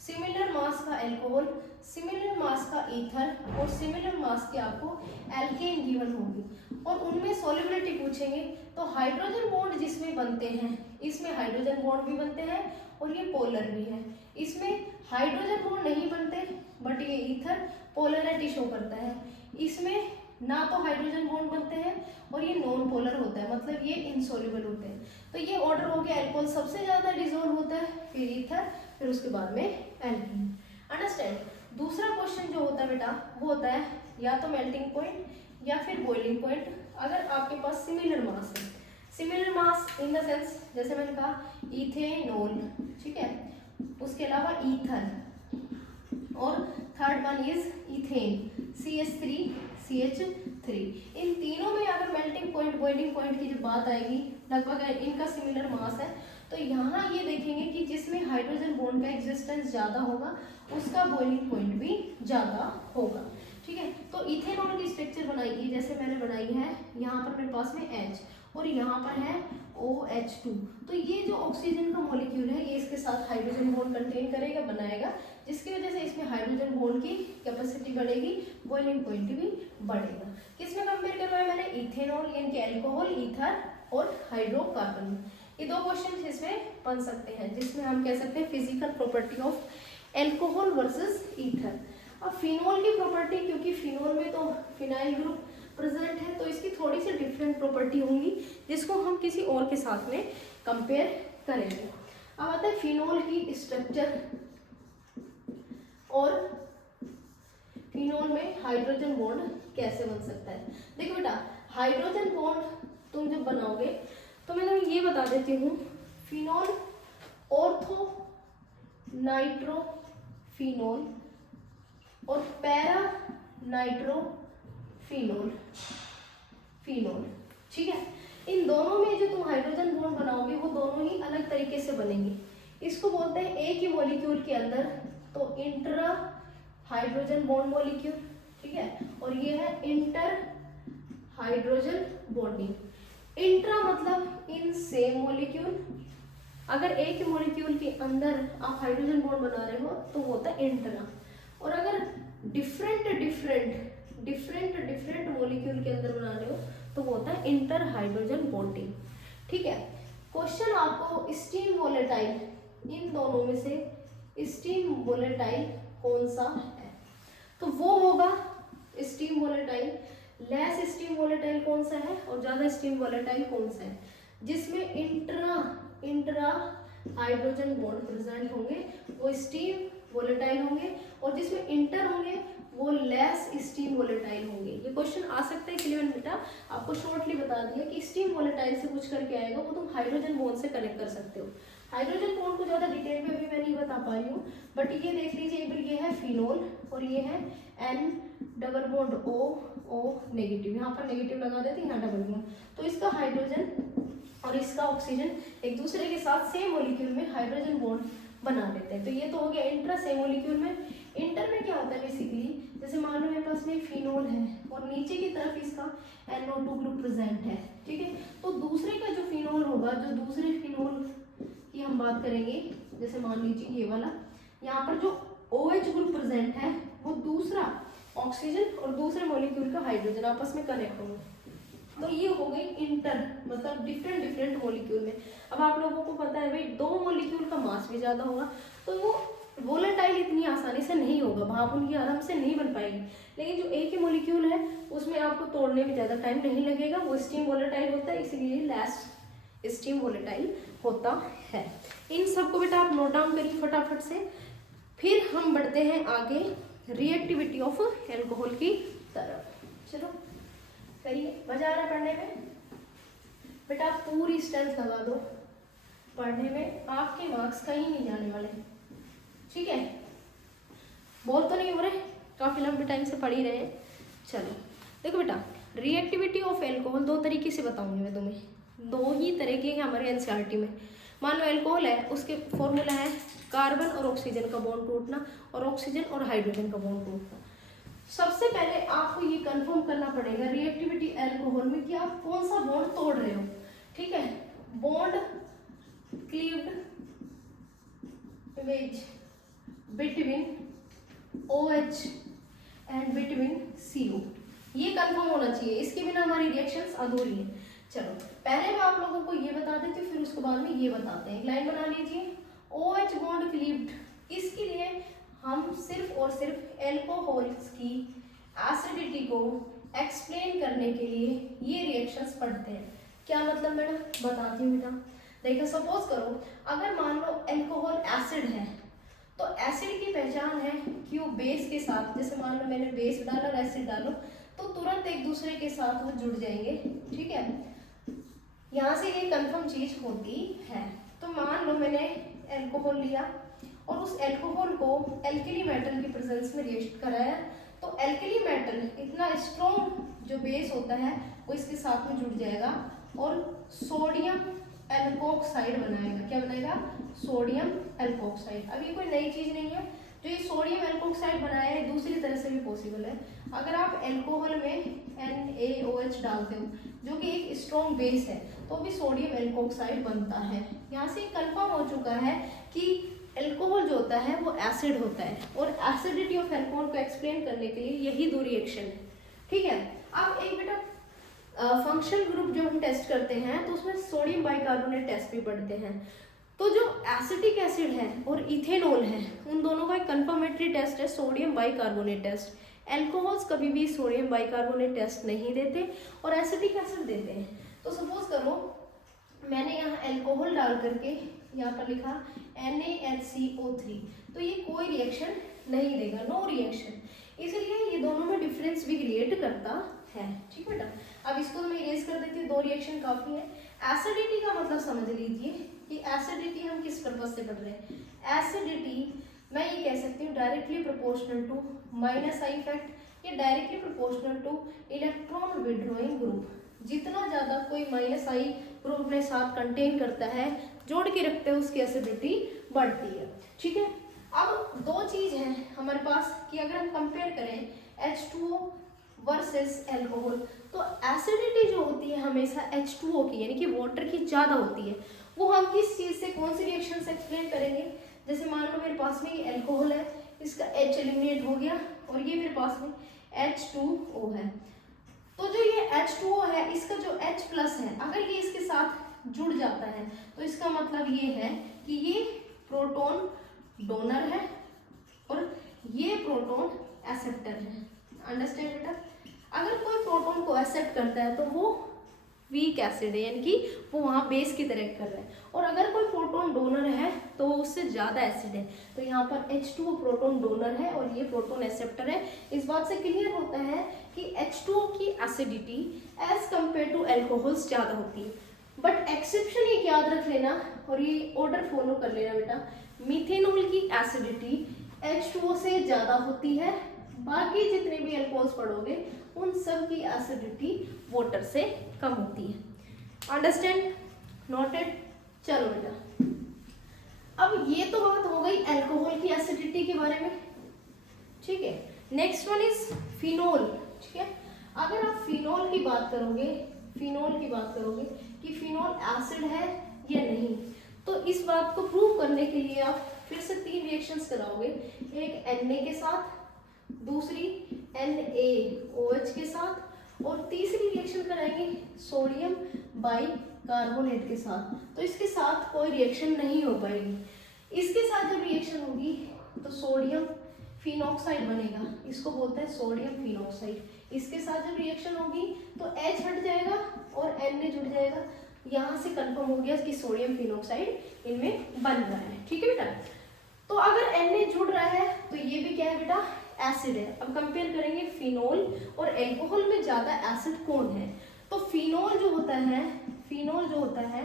सिमिलर मास का एल्कोहल, सिमिलर मास का ईथर और सिमिलर मास के आपको एल्केन गिवन होगी, और उनमें सॉल्युबिलिटी पूछेंगे तो हाइड्रोजन बॉन्ड जिसमें बनते हैं, इसमें हाइड्रोजन बॉन्ड भी बनते हैं और ये पोलर भी है। इसमें हाइड्रोजन बॉन्ड नहीं बनते बट ये ईथर पोलरिटी शो करता है। इसमें ना तो हाइड्रोजन बॉन्ड बनते हैं और ये नॉन पोलर होता है, मतलब ये इनसॉल्युबल होते हैं। तो ये ऑर्डर हो गया, एल्कोहल सबसे ज्यादा डिसॉल्व होता है, फिर ईथर, फिर उसके बाद में एल्कीन। अंडरस्टैंड? दूसरा क्वेश्चन जो होता है बेटा वो होता है या तो मेल्टिंग पॉइंट या फिर बॉइलिंग पॉइंट, अगर आपके पास सिमिलर मास है। Similar mass in the sense, जैसे मैंने कहा इथेनॉल, ठीक है, उसके अलावा ईथर, और third one is ethane, CH3CH3। इन तीनों में अगर मेल्टिंग पॉइंट बॉइलिंग पॉइंट की जब बात आएगी, लगभग इनका सिमिलर मास है, तो यहाँ ये देखेंगे कि जिसमें हाइड्रोजन बॉन्ड का एग्जिस्टेंस ज़्यादा होगा उसका बॉइलिंग पॉइंट भी ज़्यादा होगा। ठीक है, तो इथेनॉल की स्ट्रक्चर बनाइए जैसे मैंने बनाई है, यहाँ पर मेरे पास में H और यहाँ पर है OH2। तो ये जो ऑक्सीजन का मॉलिक्यूल है ये इसके साथ हाइड्रोजन बॉन्ड कंटेन करेगा, बनाएगा, जिसकी वजह से इसमें हाइड्रोजन बॉन्ड की कैपेसिटी बढ़ेगी, बॉइलिंग पॉइंट भी बढ़ेगा। किसमें कंपेयर करवाया मैंने? इथेनॉल यानी कि अल्कोहल, ईथर और हाइड्रोकार्बन। ये दो क्वेश्चन इसमें बन सकते हैं, जिसमें हम कह सकते हैं physical property of alcohol versus ether. अब फिनोल की प्रॉपर्टी, क्योंकि फिनोल में तो फिनाइल ग्रुप प्रेजेंट है, तो इसकी थोड़ी सी डिफरेंट प्रॉपर्टी होंगी, जिसको हम किसी और के साथ में कंपेयर करेंगे। अब आता है फिनोल की स्ट्रक्चर और फिनोल में हाइड्रोजन बॉन्ड कैसे बन सकता है। देखो बेटा, हाइड्रोजन बॉन्ड तुम जब बनाओगे तो मैं तुम्हें ये बता देती हूँ, फिनोल ऑर्थो नाइट्रो फिनोल और पैरा नाइट्रो फिनोल, ठीक है। इन दोनों में जो तुम हाइड्रोजन बॉन्ड बनाओगे वो दोनों ही अलग तरीके से बनेंगे। इसको बोलते हैं एक ही मॉलिक्यूल के अंदर तो इंट्रा हाइड्रोजन बॉन्ड मॉलिक्यूल, ठीक है, और ये है इंटर हाइड्रोजन बॉन्डिंग। इंट्रा मतलब इन सेम मॉलिक्यूल, अगर एक ही मॉलिक्यूल के अंदर आप हाइड्रोजन बॉन्ड बना रहे हो तो वो होता है इंट्रा, और अगर डिफरेंट मॉलिक्यूल के अंदर बना रहे हो तो वो होता है इंटर हाइड्रोजन बॉन्डिंग। ठीक है, क्वेश्चन आपको स्टीम वोलेटाइल, इन दोनों में से स्टीम वोलेटाइल कौन सा है, तो वो होगा steam volatile. Less steam volatile कौन सा है और ज्यादा स्टीम वोलेटाइल कौन सा है, जिसमें इंट्रा हाइड्रोजन बॉन्ड प्रेजेंट होंगे वो स्टीम वोलेटाइल होंगे, और जिसमें इंटर होंगे वो लेस स्टीम वोलेटाइल होंगे। ये क्वेश्चन आ सकता है, इसलिए मैंने बेटा आपको शॉर्टली बता दिया कि स्टीम वोलेटाइल से पूछ करके आएगा वो तुम हाइड्रोजन बॉन्ड से कनेक्ट कर सकते हो। हाइड्रोजन बॉन्ड को ज़्यादा डिटेल में अभी मैं नहीं बता पाई हूँ, बट ये देख लीजिए, एक बार ये है फिनोल और ये है N double bond O negative, यहाँ पर नेगेटिव लगा देते हैं, यहाँ डबल बॉन्ड, तो इसका हाइड्रोजन और इसका ऑक्सीजन एक दूसरे के साथ सेम मॉलिक्यूल में हाइड्रोजन बॉन्ड बना देते हैं। तो ये तो हो गया इंट्रा सेम मॉलिक्यूल में। इंटर में क्या होता है बेसिकली, जैसे मान लो मेरे पास में फिनोल है और नीचे की तरफ इसका NO2 ग्रुप प्रेजेंट है, ठीक है, तो दूसरे का जो फिनोल होगा, जो दूसरे फिनोल की हम बात करेंगे, जैसे मान लीजिए ये वाला, यहाँ पर जो OH ग्रुप प्रेजेंट है वो दूसरा ऑक्सीजन और दूसरे मॉलिक्यूल का हाइड्रोजन आपस में कनेक्ट होंगे, तो ये हो गई इंटर, मतलब डिफरेंट मॉलिक्यूल में। अब आप लोगों को पता है भाई दो मॉलिक्यूल का मास भी ज़्यादा होगा तो वो वोलेटाइल इतनी आसानी से नहीं होगा, भाप उनकी आराम से नहीं बन पाएगी, लेकिन जो एक ही मॉलिक्यूल है उसमें आपको तोड़ने में ज़्यादा टाइम नहीं लगेगा, वो स्टीम वोलेटाइल होता है, इसलिए लेस स्टीम वोलेटाइल होता है। इन सबको बेटा आप नोट डाउन करिए फटाफट से। फिर हम बढ़ते हैं आगे रिएक्टिविटी ऑफ एल्कोहल की तरफ। चलो करिए, मजा आ रहा है पढ़ने में बेटा, पूरी स्ट्रेंथ लगा दो पढ़ने में, आपके मार्क्स कहीं नहीं जाने वाले, ठीक है। बोर तो नहीं हो रहे, काफी लंबे टाइम से पढ़ ही रहे हैं। चलो देखो बेटा, रिएक्टिविटी ऑफ एल्कोहल दो तरीके से बताऊंगी मैं तुम्हें, दो ही तरीके के हमारे एनसीईआरटी में। मान लो एल्कोहल है, उसके फॉर्मूला है कार्बन और ऑक्सीजन का बॉन्ड टूटना और ऑक्सीजन और हाइड्रोजन का बॉन्ड टूटना। सबसे पहले आपको ये कंफर्म करना पड़ेगा रिएक्टिविटी एल्कोहल में कि आप कौन सा बॉन्ड तोड़ रहे हो, ठीक है। Bond cleaved image between OH and between CO, ये कंफर्म होना चाहिए, इसके बिना हमारी रिएक्शंस अधूरी है। चलो पहले मैं आप लोगों को ये बता देती हूँ, फिर उसके बाद में ये बताते हैं। एक लाइन बना लीजिए, OH बॉन्ड क्लीव्ड, इसके लिए हम सिर्फ और सिर्फ एल्कोहल्स की एसिडिटी को एक्सप्लेन करने के लिए ये रिएक्शंस पढ़ते हैं। क्या मतलब मैडम, बताती हूँ बेटा। देखो सपोज करो अगर मान लो एल्कोहल एसिड है तो एसिड की पहचान है कि वो बेस के साथ, जैसे मान लो मैंने बेस डाला और एसिड डालो तो तुरंत एक दूसरे के साथ वो जुड़ जाएंगे, ठीक है। यहाँ से ये कंफर्म चीज होती है। तो मान लो मैंने एल्कोहल लिया और उस अल्कोहल को एल्कली मेटल की प्रेजेंस में रिएक्ट कराया, तो एल्कली मेटल इतना स्ट्रॉन्ग जो बेस होता है वो इसके साथ में जुड़ जाएगा और सोडियम एल्कोक्साइड बनाएगा। क्या बनाएगा? Sodium alkoxide. अब ये कोई नई चीज नहीं है, जो ये सोडियम एल्कोक्साइड बनाया है दूसरी तरह से भी पॉसिबल है। अगर आप एल्कोहल में NaOH डालते हो जो कि एक स्ट्रॉन्ग बेस है तो भी सोडियम एल्कोक्साइड बनता है। यहाँ से कंफर्म हो चुका है कि एल्कोहल जो होता है वो एसिड होता है, और एसिडिटी ऑफ एल्कोहल को एक्सप्लेन करने के लिए यही दो रिएक्शन है। ठीक है, अब एक बेटा फंक्शनल ग्रुप जो हम टेस्ट करते हैं तो उसमें सोडियम बाइकार्बोनेट टेस्ट भी पढ़ते हैं। तो जो एसिटिक एसिड है और इथेनॉल है उन दोनों का एक कंफर्मेटरी टेस्ट है सोडियम बाइकार्बोनेट टेस्ट। एल्कोहल्स कभी भी सोडियम बाइकार्बोनेट टेस्ट नहीं देते और एसिटिक एसिड देते हैं। तो सपोज करो मैंने यहाँ एल्कोहल डाल करके यहाँ पर लिखा NaHCO3, तो ये कोई रिएक्शन नहीं देगा, नो रिएक्शन, इसलिए ये दोनों में डिफरेंस भी क्रिएट करता है। ठीक बेटा, अब इसको मैं इरेज कर देती हूँ, दो रिएक्शन काफी है। एसिडिटी का मतलब समझ लीजिए कि एसिडिटी हम किस पर्पज से पढ़ रहे हैं। एसिडिटी मैं ये कह सकती हूँ directly proportional to minus I effect या directly proportional to electron withdrawing group. जितना ज़्यादा कोई माइनस आई ग्रुप अपने साथ कंटेन करता है, जोड़ के रखते हैं, उसकी एसिडिटी बढ़ती है। ठीक है, अब दो चीज़ हैं हमारे पास कि अगर हम कंपेयर करें H2O वर्सेस एल्कोहल, तो एसिडिटी जो होती है हमेशा H2O की यानी कि वाटर की ज़्यादा होती है। वो हम किस चीज़ से, कौन सी रिएक्शन से एक्सप्लेन करेंगे? जैसे मान लो मेरे पास में ये एल्कोहल है, इसका H एलिमिनेट हो गया और ये मेरे पास में H2O है, तो जो ये H2O है इसका जो H प्लस है अगर ये इसके साथ जुड़ जाता है तो इसका मतलब ये है कि ये प्रोटॉन डोनर है और ये प्रोटॉन एक्सेप्टर है। अंडरस्टैंड बेटा? अगर कोई प्रोटॉन को एक्सेप्ट करता है तो वो वीक एसिड है, यानी कि वो वहाँ बेस की तरह कर रहा है, और अगर कोई प्रोटॉन डोनर है तो वो उससे ज़्यादा एसिड है। तो यहाँ पर H2O प्रोटॉन डोनर है और ये प्रोटॉन एक्सेप्टर है। इस बात से क्लियर होता है कि H2O की acidity as compared to alcohols ज़्यादा होती है। बट एक्सेप्शन एक याद रख लेना और ये ऑर्डर फॉलो कर लेना बेटा, मिथेनॉल की एसिडिटी H2O से ज़्यादा होती है, बाकी जितने भी एल्कोहल्स पढ़ोगे उन सब की एसिडिटी वाटर से कम होती है। अंडरस्टैंड? नोटेड? चलो बेटा, अब ये तो बात हो गई अल्कोहल की एसिडिटी के बारे में। ठीक है, नेक्स्ट वन इज फिनोल। ठीक है, अगर आप फिनोल की बात करोगे कि फिनोल एसिड है या नहीं, तो इस बात को प्रूव करने के लिए आप फिर से तीन रिएक्शंस कराओगे, एक Na के साथ, दूसरी NaOH के साथ और तीसरी रिएक्शन कराएंगे सोडियम बाइकार्बोनेट के साथ। तो इसके साथ कोई रिएक्शन नहीं हो पाएगी। इसके साथ जब रिएक्शन होगी तो सोडियम फिनॉक्साइड बनेगा, इसको बोलते हैं सोडियम फिनॉक्साइड। इसके साथ जब रिएक्शन होगी तो H हट जाएगा और Na जुड़ जाएगा। यहाँ से कंफर्म हो गया कि सोडियम फिनॉक्साइड इनमें बन रहा है। ठीक है बेटा, तो अगर Na जुड़ रहा है तो ये भी क्या है बेटा? एसिड है। अब कंपेयर करेंगे फिनोल और एल्कोहल में ज्यादा एसिड कौन है? तो फिनोल जो होता है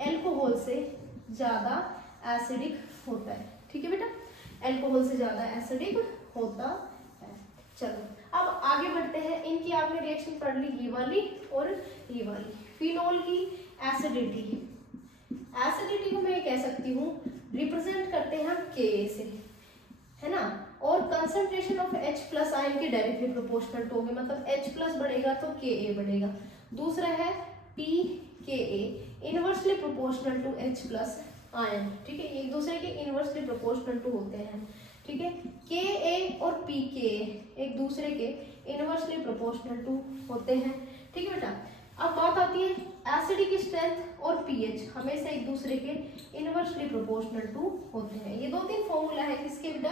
एल्कोहल से ज्यादा एसिडिक होता है। ठीक है बेटा, एल्कोहल से ज्यादा एसिडिक होता है। चलो अब आगे बढ़ते हैं। इनकी आपने रिएक्शन पढ़ ली, ये वाली और ये वाली। फिनोल की एसिडिटी को मैं कह सकती हूँ रिप्रेजेंट करते हैं Ka से, है ना, और concentration of H plus ion के डायरेक्टली प्रोपोर्शनल टू होंगे, मतलब H प्लस बढ़ेगा तो Ka बढ़ेगा। दूसरा है pKa inversely proportional to H plus ion. ठीक है, एक दूसरे के इनवर्सली प्रोपोर्शनल टू होते हैं। ठीक है, Ka और pKa एक दूसरे के इनवर्सली प्रोपोर्शनल टू होते हैं। ठीक है बेटा, अब बात आती है एसिडिक स्ट्रेंथ और pH हमेशा एक दूसरे के इनवर्सली प्रोपोर्शनल टू होते हैं। ये दो तीन फॉर्मूला है किसके बेटा?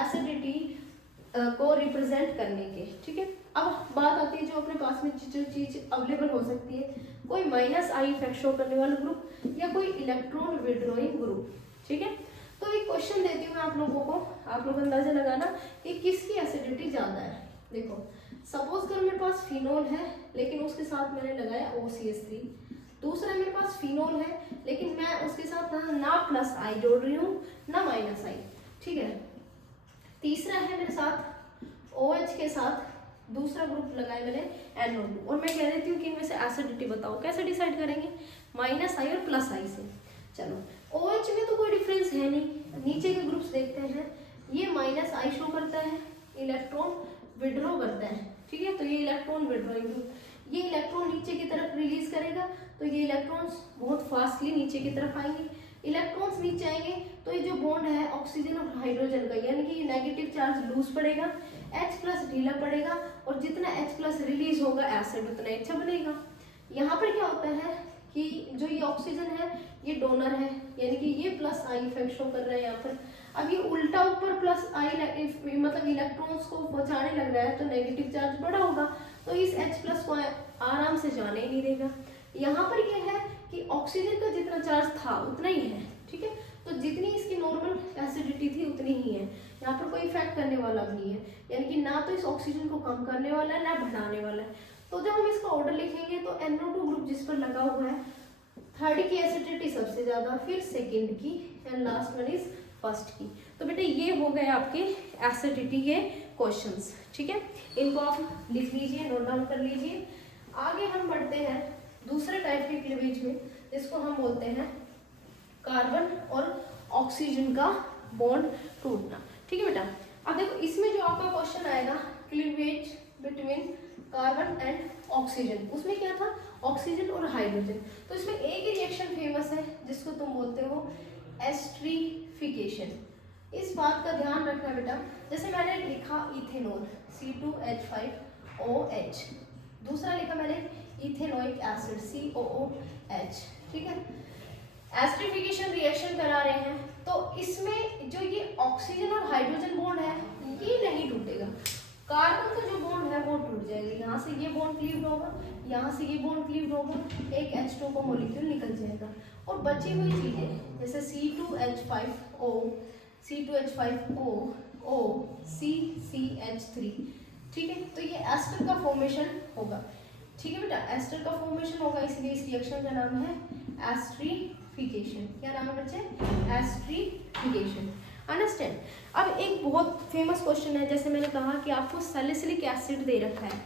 एसिडिटी को रिप्रेजेंट करने के। ठीक है, अब बात आती है जो अपने पास में जो चीज अवेलेबल हो सकती है, कोई माइनस आई इफेक्ट शो करने वाला ग्रुप या कोई इलेक्ट्रॉन विड्रॉइंग ग्रुप। ठीक है, तो एक क्वेश्चन देती हूँ मैं आप लोगों को, आप लोग अंदाजा लगाना कि किसकी एसिडिटी ज्यादा है। देखो सपोज कर मेरे पास फिनोल है लेकिन उसके साथ मैंने लगाया OCH3, दूसरा मेरे पास फिनोल है लेकिन मैं उसके साथ ना प्लस आई जोड़ रही हूँ ना माइनस आई, ठीक है। तीसरा है मेरे साथ OH के साथ दूसरा ग्रुप लगाए मैंने NO2, और मैं कह देती हूँ कि इनमें से एसिडिटी बताओ, कैसे डिसाइड करेंगे, -I और +I से। चलो OH में तो कोई डिफरेंस है नहीं, नीचे के ग्रुप्स देखते हैं। ये -I शो करता है, इलेक्ट्रॉन विड्रॉ करता है, ठीक है, तो ये इलेक्ट्रॉन विड्रॉइंग ग्रुप, ये इलेक्ट्रॉन नीचे की तरफ रिलीज करेगा, तो ये इलेक्ट्रॉन्स बहुत फास्टली नीचे की तरफ आएंगे। इलेक्ट्रॉन्स नीचे आएंगे तो ये जो बॉन्ड है ऑक्सीजन और हाइड्रोजन का, यानी कि नेगेटिव चार्ज लूज पड़ेगा, H+ ढीला पड़ेगा, और जितना H+ रिलीज होगा एसिड उतना अच्छा बनेगा। यहाँ पर क्या होता है कि जो ये ऑक्सीजन है ये डोनर है, यानी कि ये +I इफेक्ट शो कर रहा है यहाँ पर। अब ये उल्टा ऊपर +I मतलब इलेक्ट्रॉन्स को पहुंचाने लग रहा है, तो नेगेटिव चार्ज बड़ा होगा, तो इस H+ को आराम से जाने ही नहीं देगा। यहाँ पर ये है कि ऑक्सीजन का जितना चार्ज था उतना ही है, ठीक है, तो जितनी इसकी नॉर्मल एसिडिटी थी उतनी ही है, यहाँ पर कोई इफेक्ट करने वाला भी नहीं है, यानी कि ना तो इस ऑक्सीजन को कम करने वाला है ना बढ़ाने वाला है। तो जब हम इसका ऑर्डर लिखेंगे तो NO2 ग्रुप जिस पर लगा हुआ है, थर्ड की एसिडिटी सबसे ज्यादा, फिर सेकेंड की, and last one is first की। तो बेटा ये हो गए आपके एसिडिटी के क्वेश्चंस, ठीक है, इनको आप लिख लीजिए, नोट डाउन कर लीजिए। आगे हम बढ़ते हैं दूसरे टाइप के क्लीवेज में, जिसको हम बोलते हैं कार्बन और ऑक्सीजन का बॉन्ड टूटना, ठीक है बेटा। अब देखो इसमें जो आपका क्वेश्चन आएगा cleavage between carbon and oxygen, उसमें क्या था, ऑक्सीजन और हाइड्रोजन। तो इसमें एक ही रिएक्शन फेमस है जिसको तुम बोलते हो एस्ट्रीफिकेशन। इस बात का ध्यान रखना बेटा, जैसे मैंने लिखा इथेनॉल C2H5OH, दूसरा लिखा मैंने इथेनोइक एसिड COOH, ठीक है, एस्ट्रीफिकेशन रिएक्शन करा रहे हैं, तो इसमें जो ये ऑक्सीजन और हाइड्रोजन बॉन्ड है ये नहीं टूटेगा, कार्बन का जो बॉन्ड है वो टूट जाएगा, यहाँ से ये बॉन्ड क्लीव्ड होगा, यहाँ से ये बॉन्ड क्लीव्ड होगा, एक H2 का मॉलिक्यूल निकल जाएगा, और बची हुई चीजें जैसे C2H5O, C2H5O, CCH3, ठीक है, तो ये एस्टर का फॉर्मेशन होगा, ठीक है बेटा, एस्टर का फॉर्मेशन होगा, इसलिए इस रिएक्शन का नाम है एस्ट्रीफिकेशन। क्या नाम है बच्चे, एस्ट्रीफिकेशन, अंडरस्टैंड। अब एक बहुत फेमस क्वेश्चन है, जैसे मैंने कहा कि आपको सैलिसिलिक एसिड दे रखा है,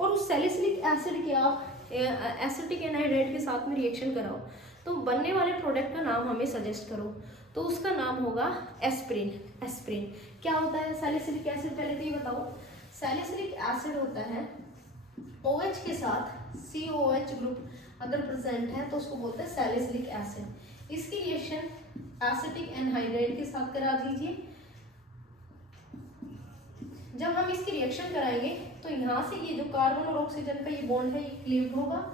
और उस सैलिसिलिक एसिड के आप एसिटिक एनहाइड्राइड के साथ में रिएक्शन कराओ, तो बनने वाले प्रोडक्ट का नाम हमें सजेस्ट करो, तो उसका नाम होगा एस्प्रिन। एस्प्रिन क्या होता है, सैलिसिलिक एसिड, पहले तो ये बताओ, सैलिसिलिक एसिड होता है OH के साथ COH ग्रुप अगर प्रेजेंट है तो उसको बोलते हैं सैलिसिलिक एसिड। इसकी रिएक्शन एसिटिक एनहाइड्राइड के साथ करा दीजिए। जब हम इसकी रिएक्शन कराएंगे तो यहाँ से ये जो कार्बन और ऑक्सीजन का ये बॉन्ड है ये क्लीव्ड होगा,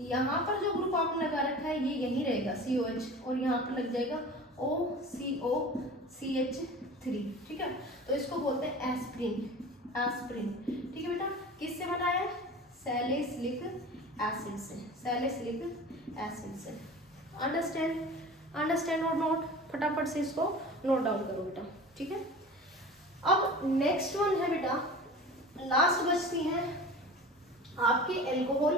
यहाँ पर जो ग्रुप आपने लगा रखा है ये यहीं रहेगा COH, और यहाँ पर लग जाएगा OCOCH3, ठीक है, तो इसको बोलते हैं एस्प्रिन। एस्प्रिन, ठीक है बेटा, किससे बनाया है, सैलिसिलिक एसिड से, सैलिसिलिक एसिड से। अंडरस्टैंड, अंडरस्टैंड और नोट, फटाफट से इसको नोट डाउन करो बेटा, ठीक है। अब नेक्स्ट वन है बेटा, लास्ट बचती हैं आपके एल्कोहल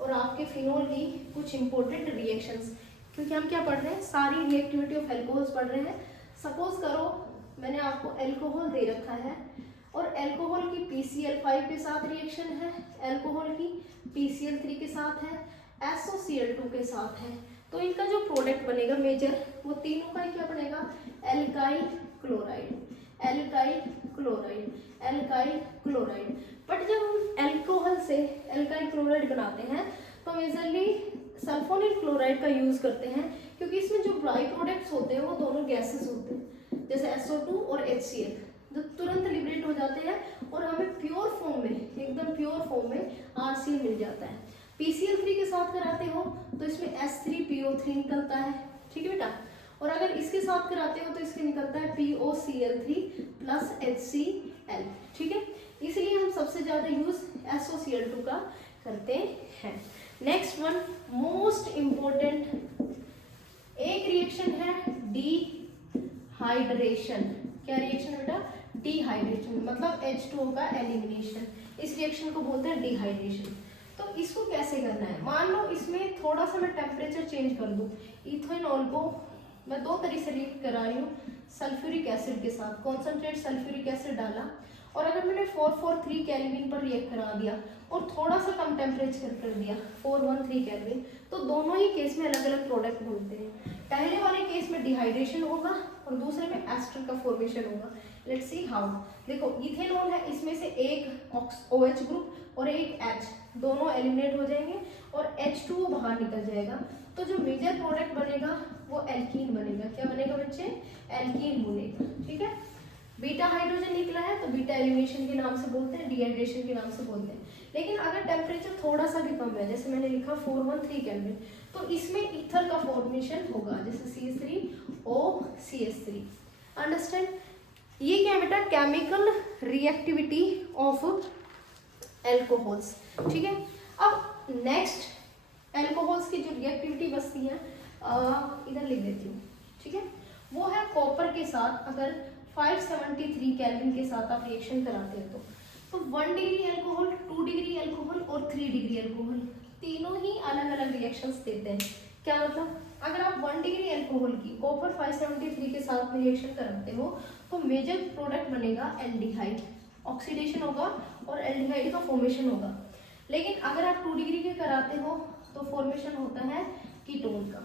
और आपके फिनोल की कुछ इंपॉर्टेंट रिएक्शंस, क्योंकि हम क्या पढ़ रहे हैं, सारी रिएक्टिविटी ऑफ एल्कोहल्स पढ़ रहे हैं। सपोज करो मैंने आपको एल्कोहल दे रखा है, और एल्कोहल की PCl5 के साथ रिएक्शन है, एल्कोहल की PCl3 के साथ है, SOCl2 के साथ है, तो इनका जो प्रोडक्ट बनेगा मेजर, वो तीनों का क्या बनेगा, alkyl chloride, alkyl chloride, alkyl chloride. But जब हम एल्कोहल से एल्काइल क्लोराइड बनाते हैं तो मेजरली सल्फोनिल क्लोराइड का यूज करते हैं, क्योंकि इसमें जो बाई प्रोडक्ट्स होते हैं वो दोनों गैसेस होते हैं, जैसे SO2 और HCl, जो तुरंत लिबरेट हो जाते हैं और हमें प्योर फॉर्म में, एकदम प्योर फॉर्म में RCl मिल जाता है। PCl3 के साथ कराते हो तो इसमें H3PO3 निकलता है, ठीक है बेटा, और अगर इसके साथ कराते हो तो इसके निकलता है POCl3 प्लस HCl, ठीक है, इसलिए हम सबसे ज्यादा यूज SOCl2 का करते हैं। नेक्स्ट वन मोस्ट इम्पोर्टेंट एक रिएक्शन है डिहाइड्रेशन। क्या रिएक्शन बेटा, डिहाइड्रेशन, मतलब H2O का एलिमिनेशन, इस रिएक्शन को बोलते हैं डिहाइड्रेशन। तो इसको कैसे करना है, मान लो इसमें थोड़ा सा मैं टेम्परेचर चेंज कर दूं, इथेनॉल को मैं दो तरीके से रिएक्ट करा रही हूँ, सल्फ्यूरिक एसिड के साथ, कॉन्सेंट्रेट सल्फ्यूरिक एसिड डाला और अगर मैंने 443 केल्विन पर रिएक्ट करा दिया और थोड़ा सा कम टेम्परेचर कर दिया 413 केल्विन, तो दोनों ही केस में अलग अलग प्रोडक्ट बनते हैं। पहले वाले केस में डिहाइड्रेशन होगा और दूसरे में एस्टर का फॉर्मेशन होगा। Let's see how. देखो इथेनॉल है, इसमें से एक OH ग्रुप और एक H, दोनों एलिमिनेट हो जाएंगे और H2O बाहर निकल जाएगा। तो जो मेजर प्रोडक्ट बनेगा वो एल्कीन बनेगा। क्या बनेगा बच्चे? एल्कीन बनेगा। ठीक है, बीटा हाइड्रोजन निकला है तो बीटा एलिमिनेशन के नाम से बोलते हैं, डिहाइड्रेशन के नाम से बोलते हैं। लेकिन अगर टेम्परेचर थोड़ा सा भी कम है, जैसे मैंने लिखा 413 केल्विन, तो इसमें ईथर का फॉर्मेशन होगा, जैसे CH3OCH3। अंडरस्टैंड? ये क्या है बेटा? Chemical reactivity of alcohols. ठीक है, अब नेक्स्ट एल्कोहल्स की जो रिएक्टिविटी बचती है, इधर लिख देती हूँ। ठीक है, वो है कॉपर के साथ अगर 573 केल्विन के साथ आप रिएक्शन कराते हैं तो 1 डिग्री अल्कोहल, 2 डिग्री अल्कोहल और 3 डिग्री अल्कोहल, तीनों ही अलग अलग रिएक्शंस देते हैं। क्या मतलब? अगर आप 1 डिग्री अल्कोहल की कॉपर 573 के साथ रिएक्शन कराते हो तो मेजर प्रोडक्ट बनेगा एल्डिहाइड, ऑक्सीडेशन होगा और एल्डिहाइड का फॉर्मेशन होगा। लेकिन अगर आप 2 डिग्री के कराते हो तो फॉर्मेशन होता है कीटोन का।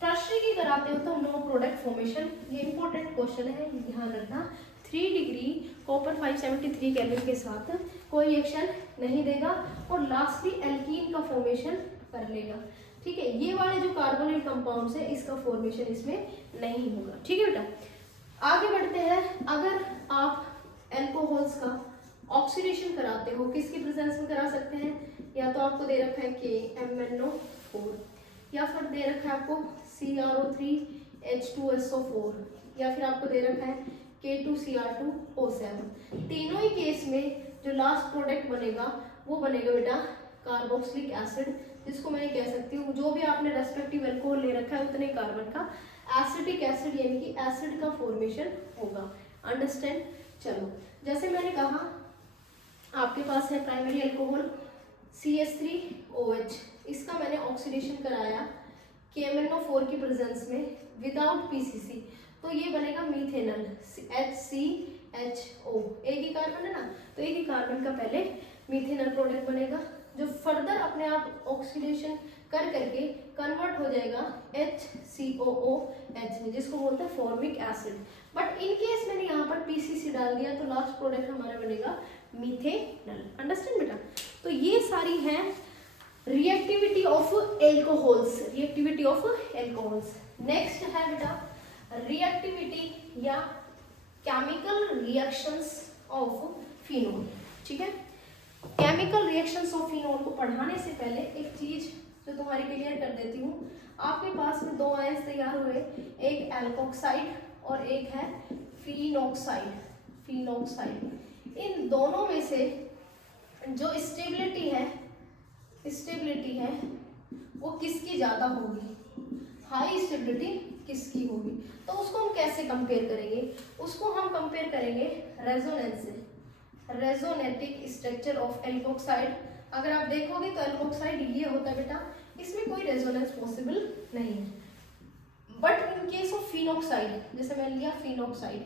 टर्शरी की कराते हो तो नो प्रोडक्ट फॉर्मेशन। ये इंपॉर्टेंट क्वेश्चन है, ध्यान रखना। 3 डिग्री कॉपर 573 केल्विन के साथ कोई रिएक्शन नहीं देगा और लास्टली एल्कीन का फॉर्मेशन कर लेगा। ठीक है, ये वाले जो कार्बोनेट कंपाउंड्स है इसका फॉर्मेशन इसमें नहीं होगा। ठीक है बेटा, आगे बढ़ते हैं। अगर आप एल्कोहल्स का ऑक्सीडेशन कराते हो, किसकी प्रेजेंस में करा सकते हैं? या तो आपको दे रखा है KMnO4, या फिर दे रखा है आपको CrO3H2SO4, या फिर आपको दे रखा है K2Cr2O7। तीनों ही केस में जो लास्ट प्रोडक्ट बनेगा वो बनेगा बेटा कार्बोक्सिलिक एसिड, जिसको मैं कह सकती हूँ जो भी आपने रेस्पेक्टिव अल्कोहल ले रखा है उतने कार्बन का एसिटिक एसिड यानी कि एसिड का फॉर्मेशन होगा। अंडरस्टैंड? चलो, जैसे मैंने कहा आपके पास है प्राइमरी अल्कोहल CH3OH, इसका मैंने ऑक्सीडेशन कराया KMnO4 की प्रेजेंस में विदाउट PCC, तो ये बनेगा मीथेनल HCHO। एक ही कार्बन है ना, तो एक ही कार्बन का पहले मीथेनल प्रोडक्ट बनेगा जो फर्दर अपने आप ऑक्सीडेशन कर करके कन्वर्ट हो जाएगा HCOOH में, जिसको बोलते हैं formic acid. But in case मैंने यहाँ पर PCC डाल दिया तो लास्ट प्रोडक्ट हमारा बनेगा मीथेनल। अंडरस्टैंड बेटा? तो ये सारी हैं reactivity of alcohols, reactivity of alcohols. Next है बेटा रिएक्टिविटी या केमिकल रिएक्शंस ऑफ फिनोल। ठीक है, केमिकल रिएक्शंस ऑफ फिनोल को पढ़ाने से पहले एक चीज जो तुम्हारी क्लियर कर देती हूँ। आपके पास में 2 आयंस तैयार हुए, एक एल्कोक्साइड और एक है फिनोक्साइड। फिनोक्साइड, इन दोनों में से जो स्टेबिलिटी है वो किसकी ज़्यादा होगी? हाई स्टेबिलिटी किसकी होगी? तो उसको हम कैसे कंपेयर करेंगे? उसको हम कंपेयर करेंगे रेजोनेंस से, रेजोनेटिक स्ट्रक्चर ऑफ एल्कोक्साइड। अगर आप देखोगे तो एल्कोक्साइड ये होता है बेटा, इसमें कोई रेजोनेंस पॉसिबल नहीं है। But in case of phenoxide, जैसे मैंने लिया फिनोक्साइड,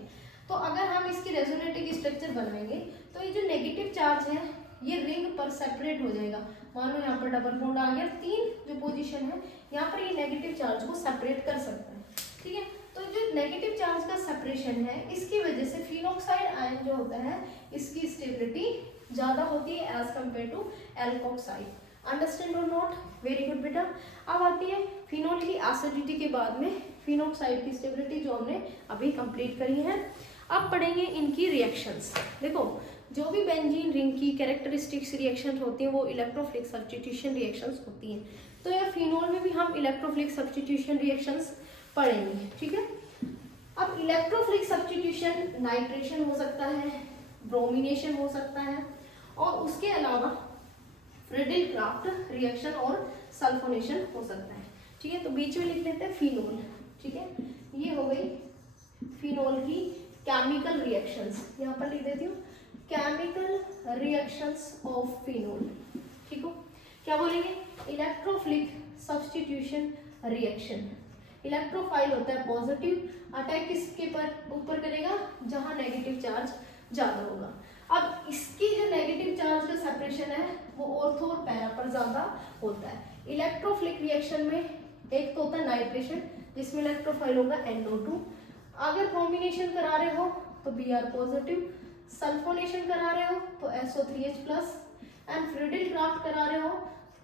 तो अगर हम इसकी रेजोनेटिक स्ट्रक्चर बनाएंगे तो ये जो नेगेटिव चार्ज है ये रिंग पर सेपरेट हो जाएगा। मान लो यहाँ पर डबल बॉन्ड आ गया, 3 जो पोजीशन है यहाँ पर ये नेगेटिव चार्ज को सेपरेट कर सकता है। ठीक है, तो जो नेगेटिव चार्ज का सेपरेशन है इसकी वजह से फिनोक्साइड आयन जो होता है इसकी स्टेबिलिटी ज़्यादा होती है as compared to alkoxide. Understand or not? Very good बेटा। अब आती है फिनोल की एसिडिटी के बाद में फिनोक्साइड की स्टेबिलिटी जो हमने अभी कंप्लीट करी है। अब पढ़ेंगे इनकी रिएक्शंस। देखो, जो भी बेंजीन रिंग की कैरेक्टरिस्टिक्स रिएक्शन होती हैं वो इलेक्ट्रोफिलिक सब्स्टिट्यूशन रिएक्शंस होती हैं। तो यह फिनोल में भी हम इलेक्ट्रोफिलिक सब्स्टिट्यूशन रिएक्शंस पढ़ेंगे। ठीक है, अब इलेक्ट्रोफिलिक सब्स्टिट्यूशन नाइट्रेशन हो सकता है, ब्रोमिनेशन हो सकता है और उसके अलावा फ्रिडिल क्राफ्ट रिएक्शन और सल्फोनेशन हो सकता है। ठीक है, तो बीच में लिख लेते हैं फिनोल। ठीक है, ये हो गई फिनोल की केमिकल रिएक्शंस। यहाँ पर लिख देती हूँ केमिकल रिएक्शंस ऑफ फिनोल। ठीक हो, क्या बोलेंगे? Electrophilic substitution reaction. इलेक्ट्रोफाइल होता है पॉजिटिव, अटैक किसके पर ऊपर करेगा, जहां नेगेटिव चार्ज ज्यादा होगा। अब इसकी जो नेगेटिव चार्ज का सेपरेशन है वो ऑर्थो और पैरा पर ज्यादा होता है। इलेक्ट्रोफिलिक रिएक्शन में एक तो होता है नाइट्रेशन जिसमें इलेक्ट्रोफाइल होगा NO2, अगर ब्रोमिनेशन करा रहे हो तो Br पॉजिटिव, सल्फोनेशन करा रहे हो तो SO3H+, एंड फ्रीडिल क्राफ्ट करा रहे हो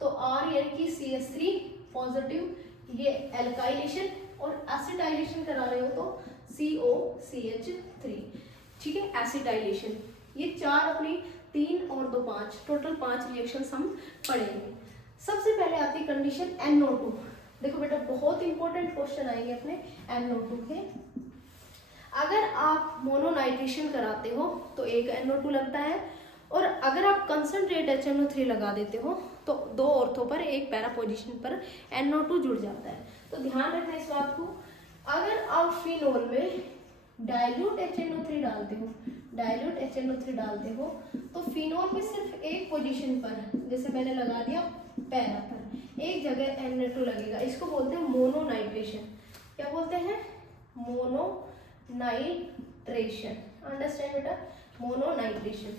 तो R यानी कि CH3 पॉजिटिव, ये एल्काइलेशन, और एसिटाइलेशन करा रहे हो तो COCH3, ठीक है, एसिटाइलेशन। ये चार अपनी 3 और 2 5 टोटल 5 रिएक्शंस हम पढ़ेंगे। सबसे पहले आती है कंडीशन NO2। देखो बेटा बहुत इंपॉर्टेंट क्वेश्चन आएंगे अपने NO2 के। अगर आप मोनोनाइट्रेशन कराते हो तो एक NO2 लगता है, और अगर आप कंसंट्रेट HNO3 लगा देते हो तो 2 ऑर्थो पर एक पैरा पोजीशन पर NO2 जुड़ जाता है। तो ध्यान रखना इस बात को। अगर आप फिनोल में डाइल्यूट HNO3 डालते हो तो फिनोल में सिर्फ एक पोजीशन पर, जैसे मैंने लगा दिया पैरा पर, एक जगह NO2 लगेगा। इसको बोलते हैं मोनोनाइट्रेशन। क्या बोलते हैं? मोनोनाइट्रेशन। अंडरस्टैंड बेटा, मोनोनाइट्रेशन।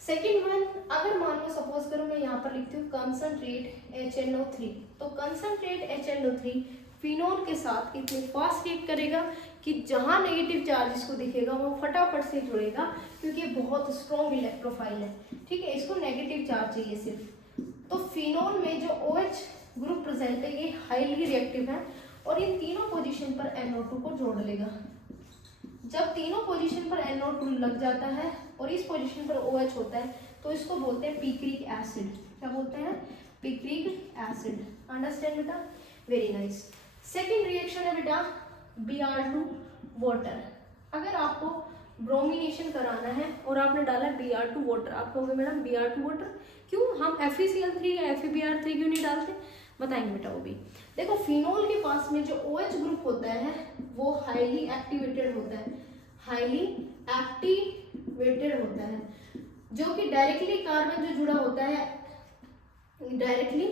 सेकेंड वन, अगर मान लो सपोज करो मैं यहाँ पर लिखती हूँ कंसंट्रेट HNO3, तो कंसंट्रेट HNO3 फिनोल के साथ इतनी फास्ट रिएक्ट करेगा कि जहाँ नेगेटिव चार्ज इसको दिखेगा वो फटाफट से जुड़ेगा, क्योंकि ये बहुत स्ट्रॉन्ग इलेक्ट्रोफाइल है, ठीक है, इसको नेगेटिव चार्ज चाहिए सिर्फ। तो फिनोल में जो OH ग्रुप प्रेजेंट है ये हाईली रिएक्टिव है और इन तीनों पोजीशन पर NO2 को जोड़ लेगा। जब तीनों पोजीशन पर NO2 लग जाता है और इस पोजीशन पर OH होता है तो इसको बोलते हैं पिक्रिक एसिड। क्या बोलते हैं? Picric acid. अंडरस्टैंड बेटा, वेरी नाइस। सेकेंड रिएक्शन है बेटा Br2 वाटर। अगर आपको ब्रोमिनेशन कराना है और आपने डाला Br2 वाटर, आप कहोगे मैडम Br2 वाटर क्यों, हम FeCl3 या FeBr3 क्यों नहीं डालते? बताएंगे बेटा वो भी। देखो फिनोल के पास में जो OH ग्रुप होता है वो हाईली एक्टिवेटेड होता है, हाईली एक्टिवेटेड होता है, जो कि डायरेक्टली कार्बन जो जुड़ा होता है डायरेक्टली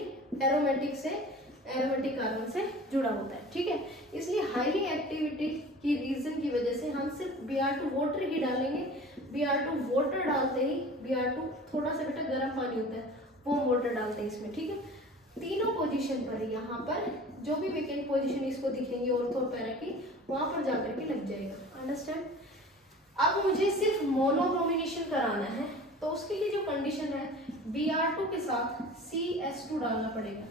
एरोमेटिक कार्बन से जुड़ा होता है, ठीक है। इसलिए हाईली एक्टिविटी की रीजन की वजह से हम सिर्फ Br2 वाटर ही डालेंगे। Br2 वाटर डालते ही Br2 थोड़ा सा बेटा गर्म पानी होता है वो वाटर डालते हैं इसमें, ठीक है। तीनों पोजीशन पर यहाँ पर जो भी वेकेंट पोजीशन इसको दिखेंगी ऑर्थो और पैरा की, वहां पर जाकर के लग जाएगा। अंडरस्टैंड। अब मुझे सिर्फ मोनोब्रोमिनेशन कराना है तो उसके लिए जो कंडीशन है Br2 के साथ CH2 डालना पड़ेगा,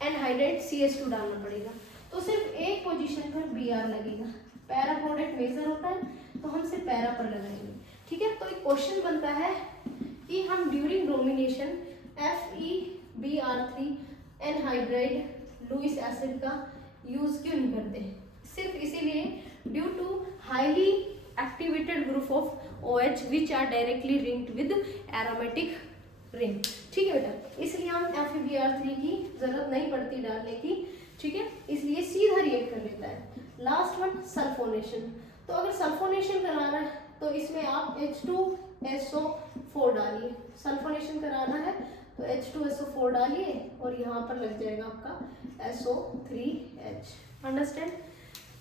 एनहाइड्रेट CH2 डालना पड़ेगा, तो सिर्फ एक पोजीशन पर Br लगेगा। पैरा प्रोडक्ट मेजर होता है तो हम सिर्फ पैरा पर लगाएंगे, ठीक है। तो एक क्वेश्चन बनता है कि हम during bromination FeBr3 anhydride Lewis acid का यूज क्यों नहीं करते? सिर्फ इसीलिए due to highly activated group of OH which are directly linked with aromatic ring, ठीक है बेटा। इसलिए हम FeBr3 की जरूरत नहीं पड़ती डालने की, ठीक है, इसलिए सीधा रिएक्ट कर लेता है। Last one sulphonation. तो अगर सल्फोनेशन कराना है तो इसमें आप H2SO4 डालिए। सल्फोनेशन कराना है तो H2SO4 डालिए और यहाँ पर लग जाएगा आपका SO3H। अंडरस्टैंड।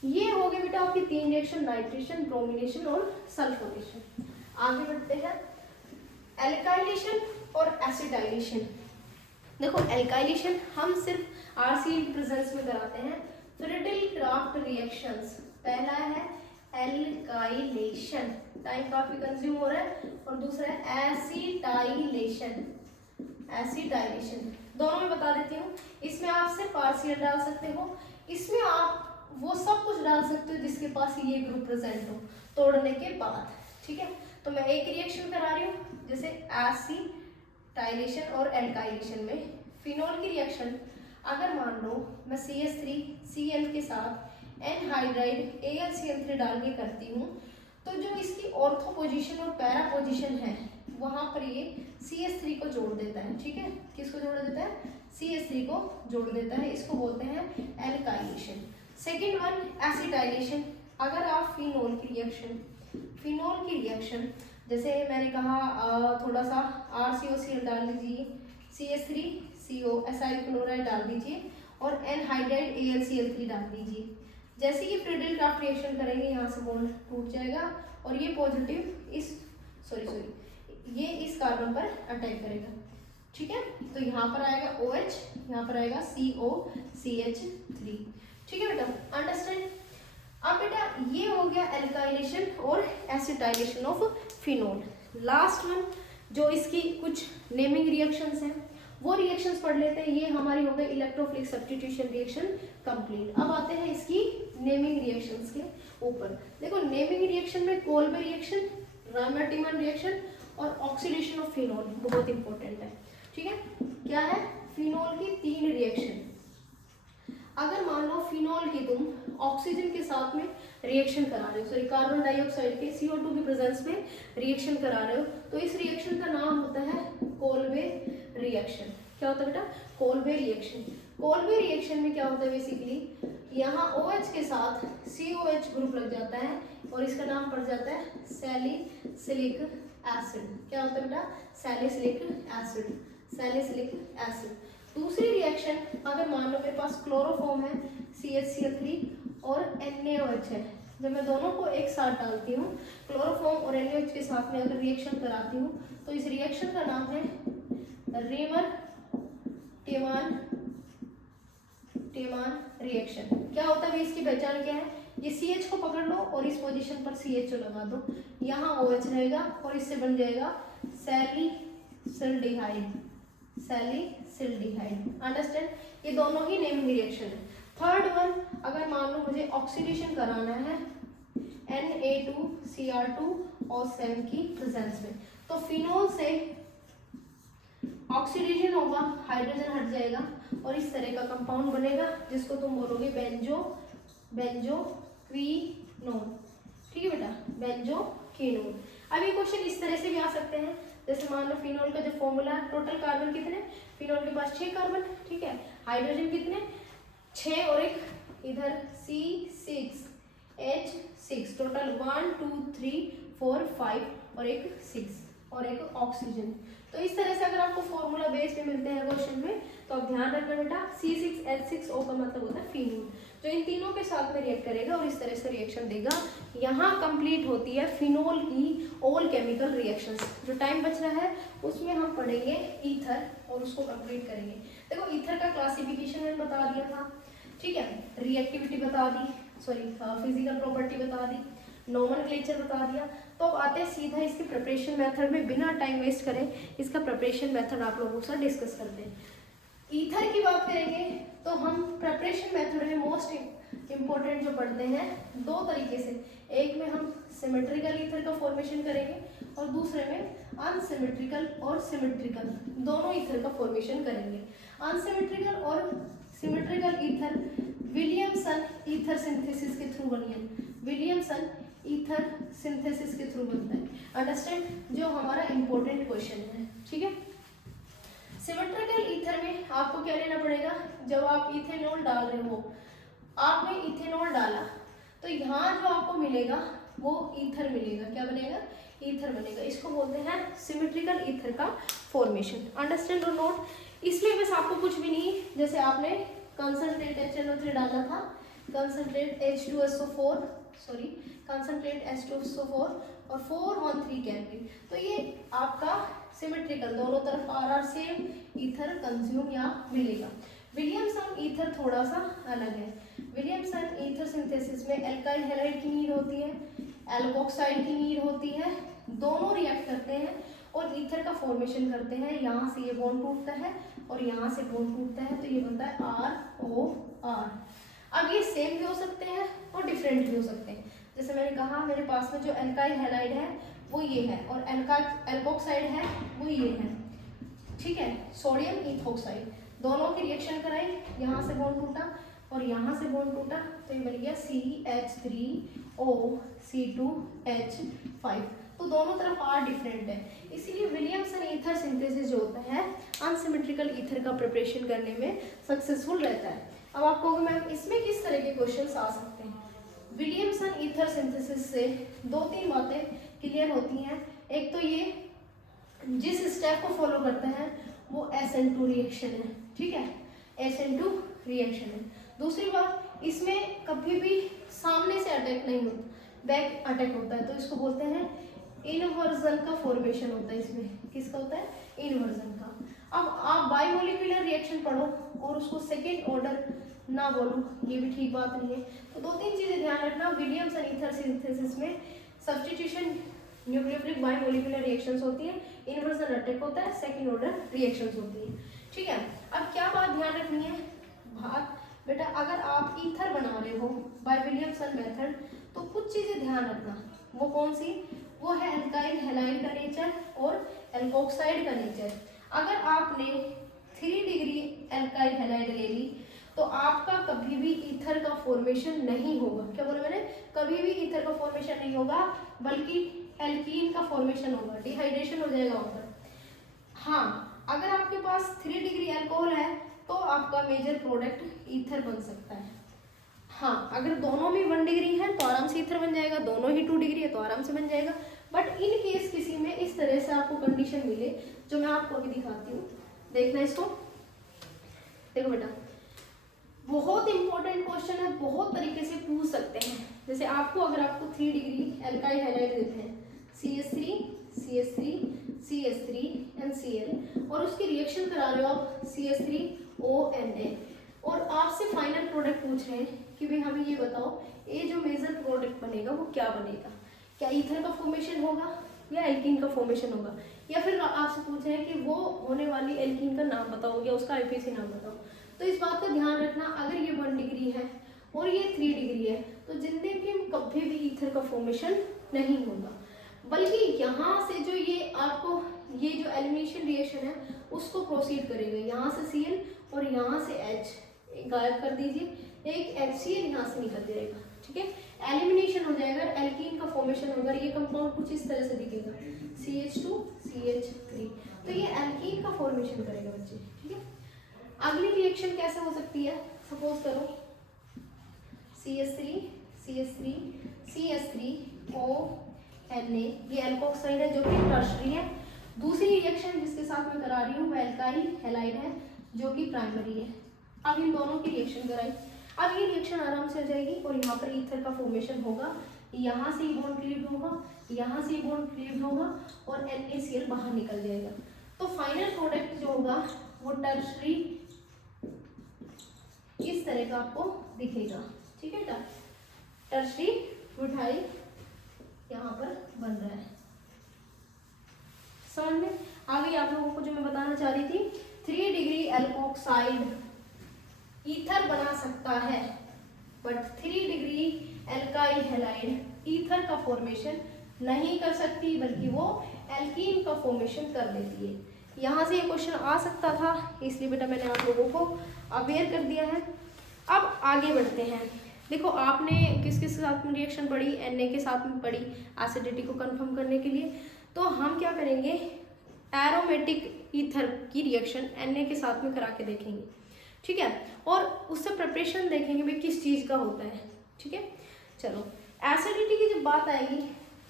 ये हो गए बेटा आपकी 3 रिएक्शन, नाइट्रेशन, ब्रोमिनेशन और सल्फोनेशन। आगे बढ़ते हैं एल्काइलेशन और एसिटाइलेशन। देखो एल्काइलेशन हम सिर्फ RCl की प्रेजेंस में कराते हैं। फ्रीडिल क्राफ्ट रिएक्शंस, पहला है एल्काइलेशन, टाइम काफी कंज्यूम हो रहा है, और दूसरा है एसिटाइलेशन। एसिटाइलेशन दोनों में बता देती हूँ। इसमें आप सिर्फ RCl डाल सकते हो, इसमें आप वो सब कुछ डाल सकते हो जिसके पास ये ग्रुप प्रेजेंट हो तोड़ने के बाद, ठीक है। तो मैं एक रिएक्शन करा रही हूँ जैसे एसिटाइलेशन और एल्काइलेशन में। फिनोल की रिएक्शन अगर मान लो मैं CH3Cl के साथ एनहाइड्राइड AlCl3 डाल के करती हूँ तो जो इसकी ऑर्थो पोजीशन और पैरा पोजीशन है वहां पर ये CH3 को जोड़ देता है, ठीक है। किसको जोड़ देता है? CH3 को जोड़ देता है, इसको बोलते हैं एल्काइलेशन। Second one acetylation. अगर आप फिनोल की रिएक्शन जैसे मैंने कहा थोड़ा सा RCOCl डाल दीजिए, CH3CO एसाइल क्लोराइड डाल दीजिए और एनहाइड्राइड AlCl3 डाल दीजिए। जैसे ही फ्रीडल क्राफ्ट रिएक्शन करेंगे यहाँ से बॉन्ड टूट जाएगा और ये पॉजिटिव इस ये इस कार्बन पर अटैक करेगा। ठीक है, तो यहाँ पर आएगा OH, यहाँ पर आएगा COCH3। ठीक है बेटा, अंडरस्टैंड। अब बेटा ये हो गया एल्काइलेशन और acetylation of phenol. Last one जो इसकी कुछ नेमिंग रिएक्शंस हैं वो रिएक्शंस पढ़ लेते हैं। ये हमारी हो गई इलेक्ट्रोफिलिक सब्स्टिट्यूशन रिएक्शन कंप्लीट। अब आते हैं इसकी नेमिंग रिएक्शंस के ऊपर। देखो नेमिंग रिएक्शन में कोल्बे रिएक्शन, रायमर्टिमन रिएक्शन और ऑक्सीडेशन ऑफ फिनोल बहुत इंपॉर्टेंट है। ठीक है, क्या है? फिनोल की 3 रिएक्शन। अगर मान लो फिनोल की तुम ऑक्सीजन के साथ में रिएक्शन करा रहे हो, सॉरी कार्बन डाइऑक्साइड के CO2 की प्रेजेंस में रिएक्शन करा रहे हो, तो इस रिएक्शन का नाम होता है कोल्बे रिएक्शन। क्या होता है बेटा? Kolbe reaction. कोल्बे रिएक्शन में क्या होता है बेसिकली, यहाँ OH के साथ COH ग्रुप लग जाता है और इसका नाम पड़ जाता है सैलिसिलिक एसिड। क्या होता है बेटा? Salicylic acid, salicylic acid. दूसरी रिएक्शन, अगर मान लो मेरे पास क्लोरोफॉर्म है CHCl3 और NaOH है, जब मैं दोनों को एक साथ डालती हूँ, क्लोरोफॉर्म और NaOH के साथ में अगर रिएक्शन कराती हूँ, तो इस रिएक्शन का नाम है रेमर-टेमान रिएक्शन। क्या होता है, इसकी पहचान क्या है? ये CH को पकड़ लो और इस पोजीशन पर CH लगा दो, यहाँ OH रहेगा और इससे बन जाएगा सैलिसिल्डिहाइड, सैलिसिल्डिहाइड। अंडरस्टैंड? ये दोनों ही नेमिंग रिएक्शन है। थर्ड वन, अगर मान लो मुझे ऑक्सीडेशन कराना है Na2Cr2 और SEM की प्रेजेंस में, तो फिनोल से ऑक्सीडेशन होगा, हाइड्रोजन हट जाएगा और इस तरह का कंपाउंड बनेगा जिसको तुम बोलोगे बेंजोक्विनोन। ठीक है बेटा, बेंजोक्विनोन। अब ये क्वेश्चन इस तरह से भी आ सकते हैं, जैसे मान लो फिनोल का जो फॉर्मूला, टोटल कार्बन कितने? फिनोल के पास 6 कार्बन। ठीक है, हाइड्रोजन कितने? 6 और एक इधर C6H6, टोटल 1 2 3 4 5 और एक 6 और एक ऑक्सीजन। तो इस तरह से अगर आपको फॉर्मूला बेस में मिलते हैं क्वेश्चन में, तो आप ध्यान रखना बेटा, C6H6O का मतलब होता है फिनोल, जो इन तीनों के साथ में रिएक्ट करेगा और इस तरह से रिएक्शन देगा। यहाँ कंप्लीट होती है फिनोल की ऑल केमिकल रिएक्शंस। जो टाइम बच रहा है उसमें हम पढ़ेंगे ईथर और उसको कंप्लीट करेंगे। देखो ईथर का क्लासिफिकेशन मैंने बता दिया था। ठीक है, रिएक्टिविटी बता दी, सॉरी फिजिकल प्रॉपर्टी बता दी, नोमेनक्लेचर बता दिया। तो अब आते हैं सीधा इसके प्रिपरेशन मेथड में, बिना टाइम वेस्ट करें इसका प्रिपरेशन मेथड आप लोगों के साथ डिस्कस करते हैं। ईथर की बात करेंगे तो हम प्रिपरेशन मेथड में मोस्ट इम्पोर्टेंट जो पढ़ते हैं 2 तरीके से, एक में हम सिमेट्रिकल ईथर का फॉर्मेशन करेंगे और दूसरे में अनसिमेट्रिकल और सिमेट्रिकल दोनों ईथर का फॉर्मेशन करेंगे। अनसिमेट्रिकल और symmetrical ether Williamson ether synthesis के थ्रू बनी है, विलियमसन ईथर सिंथेसिस के थ्रू बनता है। अंडरस्टैंड? जो हमारा इंपॉर्टेंट क्वेश्चन है। ठीक है, सिमेट्रिकल ईथर में आपको क्या लेना पड़ेगा, जब आप इथेनॉल डाल रहे हो, आपने इथेनॉल डाला तो यहाँ जो आपको मिलेगा वो ईथर मिलेगा। क्या बनेगा? ईथर बनेगा। इसको बोलते हैं सिमेट्रिकल ईथर का फॉर्मेशन। अंडरस्टैंड और नोट? इसमें बस आपको कुछ भी नहीं, जैसे आपने कंसंट्रेट HNO3 डाला था, कंसंट्रेट H2SO4 और 413 केल्विन, तो ये आपका सिमेट्रिकल, दोनों तरफ RR सेम ईथर कंज्यूम या मिलेगा। विलियमसन ईथर थोड़ा सा अलग है। विलियमसन ईथर सिंथेसिस में एल्काइल हैलाइड की नीड होती है, एल्कोक्साइड की नीड होती है, दोनों रिएक्ट करते हैं और ईथर का फॉर्मेशन करते हैं। यहाँ से ये बॉन्ड टूटता है और यहाँ से बॉन्ड टूटता है, तो ये बनता है ROR। अब ये सेम भी हो सकते हैं और डिफरेंट भी हो सकते हैं। जैसे मैंने कहा, मेरे पास में जो एल्काइल हैलाइड है वो ये है और एल्कोक्साइड है वो ये है। ठीक है, सोडियम इथोक्साइड, दोनों की रिएक्शन कराई, यहाँ से बॉन्ड टूटा और यहाँ से बॉन्ड टूटा, तो ये बन गया CH3O C2H5। तो दोनों तरफ R डिफरेंट है, इसीलिए विलियमसन ईथर सिंथेसिस जो होता है अनसिमेट्रिकल ईथर का प्रिपरेशन करने में सक्सेसफुल रहता है। अब आप कहोगे मैम इसमें किस तरह के क्वेश्चंस आ सकते हैं? विलियमसन ईथर सिंथेसिस से 2-3 बातें क्लियर होती हैं। एक तो ये जिस स्टेप को फॉलो करते हैं वो SN2 रिएक्शन है। ठीक है, SN2 रिएक्शन है। दूसरी बात, इसमें कभी भी सामने से अटैक नहीं होता, बैक अटैक होता है, तो इसको बोलते हैं इनवर्जन का फॉर्मेशन होता है। इसमें किसका होता है? इनवर्जन का। अब आप बायोमोलिकुलर रिएक्शन पढ़ो और उसको सेकेंड ऑर्डर ना बोलो, ये भी ठीक बात नहीं है। तो 2-3 चीजें ध्यान रखना, विलियम्स एंड ईथर सिंथेसिस में सब्स्टिट्यूशन न्यूक्लियोफिलिक बायोमोलिकुलर रिएक्शंस होती है, इनवर्जन अटैक होता है, सेकंड ऑर्डर रिएक्शंस होती है। ठीक है, अब क्या बात ध्यान रखनी है? बात बेटा, अगर आप ईथर बना रहे हो बाय विलियमसन मेथड, तो कुछ चीजें ध्यान रखना। वो कौन सी? वो है एल्काइल हैलाइड का नेचर और एल्कोक्साइड का नेचर। अगर आपने 3 डिग्री एल्काइल हैलाइड ले ली तो आपका कभी भी ईथर का फॉर्मेशन नहीं होगा। क्या बोला मैंने? कभी भी ईथर का फॉर्मेशन नहीं होगा, बल्कि एल्कीन का फॉर्मेशन होगा, डिहाइड्रेशन हो जाएगा वहां पर। हाँ, अगर आपके पास 3 डिग्री अल्कोहल है तो आपका मेजर प्रोडक्ट ईथर बन सकता है। हाँ, अगर दोनों में 1 डिग्री है तो आराम से ईथर बन जाएगा, दोनों ही 2 डिग्री है तो आराम से बन जाएगा। बट इन केस किसी में इस तरह से आपको कंडीशन मिले, जो मैं आपको अभी दिखाती हूँ, देखना इसको। देखो बेटा, बहुत इंपॉर्टेंट क्वेश्चन है, बहुत तरीके से पूछ सकते हैं। जैसे अगर आपको 3 डिग्री एल्काइल हैलाइड देते हैं, CH3 CH3 CH3 NCl, और उसकी रिएक्शन करा रहे हो आप CH3ONa, और आपसे फाइनल प्रोडक्ट पूछ रहे हैं कि भाई हमें ये बताओ, ये जो मेजर प्रोडक्ट बनेगा वो क्या बनेगा? क्या ईथर का फॉर्मेशन होगा या एल्कीन का फॉर्मेशन होगा? या फिर आपसे पूछ रहे हैं कि वो होने वाली एल्कीन का नाम बताओ या उसका IPC नाम बताओ। तो इस बात का ध्यान रखना, अगर ये 1 डिग्री है और ये 3 डिग्री है तो जिंदगी में कभी भी ईथर का फॉर्मेशन नहीं होगा, बल्कि यहाँ से जो ये आपको ये जो एलिमिनेशन रिएक्शन है उसको प्रोसीड करेगा। यहाँ से Cl और यहाँ से H गायब कर दीजिए, एक HCl यहाँ से निकल जाएगा। ठीक है, एलिमिनेशन हो जाएगा, एल्कीन का फॉर्मेशन होगा। ये कंपाउंड कुछ इस तरह से दिखेगा, CH2 CH3, तो ये एल्कीन का फॉर्मेशन करेगा बच्चे। ठीक है, अगली रिएक्शन कैसे हो सकती है? सपोज करो CH3 CH3 CH3ONa, ये एल्कोक्साइड है जो कि टर्शरी है। दूसरी रिएक्शन जिसके साथ मैं करा रही हूँ वो एल्काइल हैलाइड है जो कि प्राइमरी है। अब इन दोनों की रिएक्शन कराई, अब ये रिएक्शन आराम से हो जाएगी और यहाँ पर ईथर का फॉर्मेशन होगा। यहाँ से ये बॉन्ड क्लीव्ड होगा, यहाँ से ये बॉन्ड क्लीव्ड होगा और NaCl बाहर निकल जाएगा। तो फाइनल प्रोडक्ट जो होगा वो टर्शरी इस तरह का आपको दिखेगा। ठीक है बेटा, टर्शरी मिठाई यहाँ पर बन रहा है। समझ में आ गई आप लोगों को जो मैं बताना चाह रही थी? 3 डिग्री एल्कोक्साइड ईथर बना सकता है, but 3 degree alkyl halide ether का फॉर्मेशन नहीं कर सकती, बल्कि वो एल्कीन का फॉर्मेशन कर देती है। यहाँ से ये क्वेश्चन आ सकता था, इसलिए बेटा मैंने आप लोगों को अवेयर कर दिया है। अब आगे बढ़ते हैं। देखो, आपने किस किस के साथ में रिएक्शन पढ़ी? Na के साथ में पढ़ी, एसिडिटी को कंफर्म करने के लिए। तो हम क्या करेंगे, एरोमेटिक ईथर की रिएक्शन Na के साथ में करा के देखेंगे। ठीक है, और उससे प्रिपरेशन देखेंगे भाई किस चीज़ का होता है। ठीक है, चलो एसिडिटी की जब बात आएगी,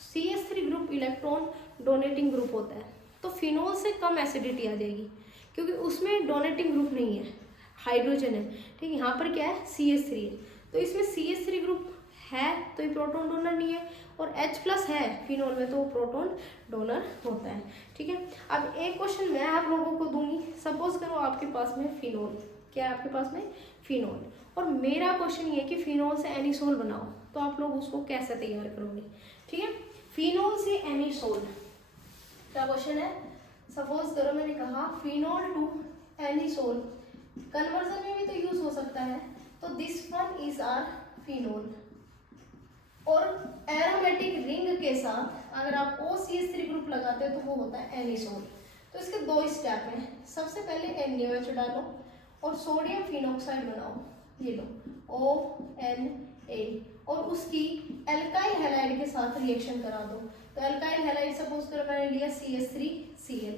CH3 group electron donating group होता है, तो फिनोल से कम एसिडिटी आ जाएगी क्योंकि उसमें डोनेटिंग ग्रुप नहीं है, हाइड्रोजन है। ठीक है, यहाँ पर क्या है? CH3 है, तो इसमें CH3 ग्रुप है तो ये प्रोटॉन डोनर नहीं है, और H+ है फिनोल में तो प्रोटॉन डोनर होता है। ठीक है, अब एक क्वेश्चन मैं आप लोगों को दूंगी। सपोज करो आपके पास में फिनोल, क्या है आपके पास में? फिनोल, और मेरा क्वेश्चन ये है कि फिनोल से एनिसोल बनाओ, तो आप लोग उसको कैसे तैयार करोगे? ठीक है, फिनोल से एनिसोल, क्या क्वेश्चन है? सपोज करो मैंने कहा फिनोल टू एनिसोल, कन्वर्जन में भी तो यूज हो सकता है, तो this one is our phenol, और एरोमेटिक रिंग के साथ अगर आप OCH3 ग्रुप लगाते हो तो वो होता है एनिसोल। तो इसके 2 स्टेप हैं, सबसे पहले NaOH डालो और सोडियम फिनॉक्साइड बनाओ, ये लो ONA, और उसकी एल्काइल हैलाइड के साथ रिएक्शन करा दो। तो एल्काइल हैलाइड सपोज करो मैंने लिया CH3Cl,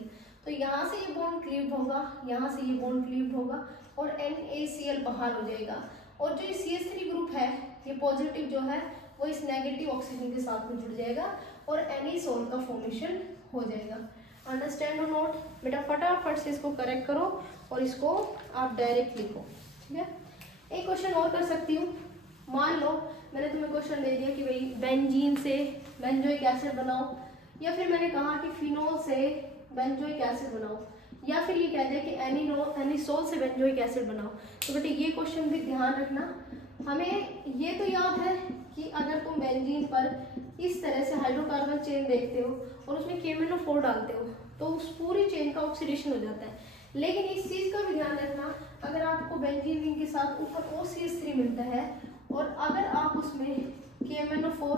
तो यहाँ से ये बॉन्ड क्लीव्ड होगा, यहाँ से ये बॉन्ड क्लीव्ड होगा और NaCl बाहर हो जाएगा, और जो CH3 ग्रुप है ये पॉजिटिव जो है वो इस नेगेटिव ऑक्सीजन के साथ में जुड़ जाएगा और एनिसोल का फॉर्मेशन हो जाएगा। अंडरस्टैंड और नोट? बेटा फटाफट से इसको करेक्ट करो और इसको आप डायरेक्ट लिखो। ठीक है, एक क्वेश्चन और कर सकती हूँ। मान लो मैंने तुम्हें क्वेश्चन दे दिया कि भाई बेंजीन से बेंजोइक एसिड बनाओ, या फिर मैंने कहा कि फिनोल से बेंजोइक एसिड बनाओ, या फिर ये कह दिया कि एनिसोल से बेंजोइक एसिड बनाओ। तो बेटे ये क्वेश्चन भी ध्यान रखना। हमें ये तो याद है कि अगर तुम बेंजीन पर इस तरह से हाइड्रोकार्बन चेन देखते हो और उसमें KMnO4 डालते हो तो उस पूरी चेन का ऑक्सीडेशन हो जाता है। लेकिन इस चीज़ का भी ध्यान रखना, अगर आपको बेंजीन रिंग के साथ ऊपर OCH3 मिलता है और अगर आप उसमें KMnO4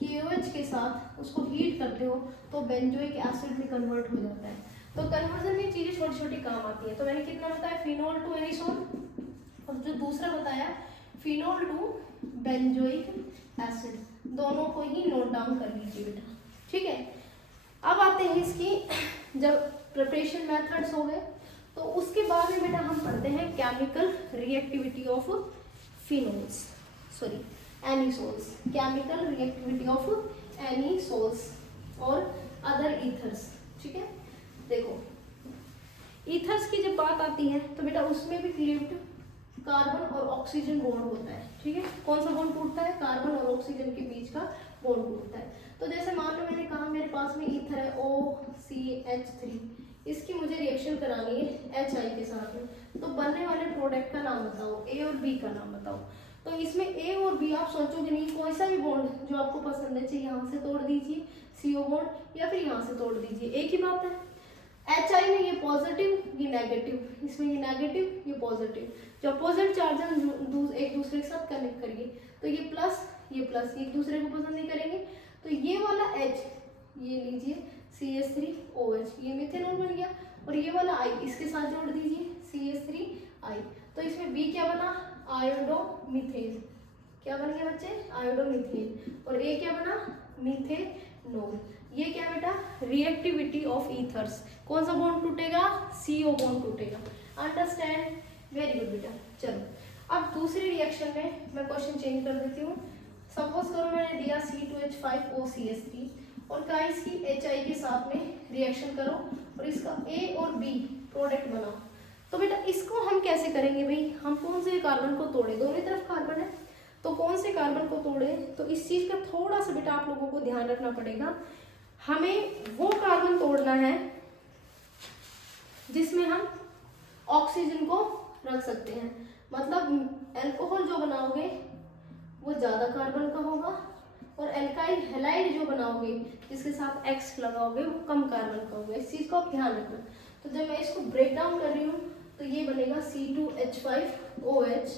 KOH के साथ उसको हीट करते हो तो बेंजोइक एसिड में कन्वर्ट हो जाता है। तो कन्वर्जन में चीज़ें छोटी छोटी काम आती है। तो मैंने कितना बताया, फिनोल टू एनिसोल, और जो दूसरा बताया फिनोल टू बेंजोइक एसिड, दोनों को ही नोट डाउन कर लीजिए बेटा, ठीक है। अब आते हैं इसकी, जब प्रिपरेशन मेथड्स हो गए तो उसके बाद में बेटा हम पढ़ते हैं chemical reactivity of phenols, sorry anisoles, chemical reactivity of anisoles और अदर ईथर्स, ठीक है। देखो ईथर्स की जब बात आती है तो बेटा उसमें भी क्लीव्ड कार्बन और ऑक्सीजन बॉन्ड होता है, ठीक है। कौन सा बॉन्ड टूटता है, कार्बन और ऑक्सीजन के बीच का बॉन्ड टूटता है। तो जैसे मान लो मैंने कहा मेरे पास में ईथर है OCH3, इसकी मुझे रिएक्शन करानी है HI के साथ में, तो बनने वाले प्रोडक्ट का नाम बताओ, A और B का नाम बताओ। तो इसमें A और B आप सोचोगे नहीं, कोई सा भी बॉन्ड जो आपको पसंद है, चाहे यहाँ से तोड़ दीजिए CO बॉन्ड या फिर यहाँ से तोड़ दीजिए, एक ही बात है। HI में ये पॉजिटिव ये नेगेटिव, इसमें ये नेगेटिव ये पॉजिटिव, जो अपोजिट चार्ज एक दूसरे के साथ कनेक्ट करिए तो ये प्लस ये एक दूसरे को पसंद नहीं करेंगे। तो ये वाला H ये लीजिए CH3OH, ये मिथेनॉल बन गया, और ये वाला I इसके साथ जोड़ दीजिए CH3I। तो इसमें B क्या बना, आयोडोमीथेन, क्या बन गया बच्चे, आयोडोमीथेन, और A क्या बना, मीथेनॉल। ये क्या बेटा, रिएक्टिविटी ऑफ ईथर्स, कौन सा बॉन्ड टूटेगा, CO बॉन्ड टूटेगा। अंडरस्टैंड, वेरी गुड बेटा। चलो अब दूसरी रिएक्शन में मैं क्वेश्चन चेंज कर देती हूँ। सपोज करो मैंने दिया C2H5OCH3 और गाइस की HI के साथ में रिएक्शन करो और इसका A और B प्रोडक्ट बनाओ। तो बेटा इसको हम कैसे करेंगे भाई, हम कौन से कार्बन को तोड़े, दोनों तरफ कार्बन है तो कौन से कार्बन को तोड़े। तो इस चीज का थोड़ा सा बेटा आप लोगों को ध्यान रखना पड़ेगा। हमें वो कार्बन तोड़ना है जिसमें हम ऑक्सीजन को रख सकते हैं, मतलब अल्कोहल जो बनाओगे वो ज्यादा कार्बन का होगा और एल्काइल हैलाइड जो बनाओगे जिसके साथ X लगाओगे वो कम कार्बन का होगा। इस चीज को आप ध्यान रखना। तो जब मैं इसको ब्रेक डाउन कर रही हूँ तो ये बनेगा C2H5OH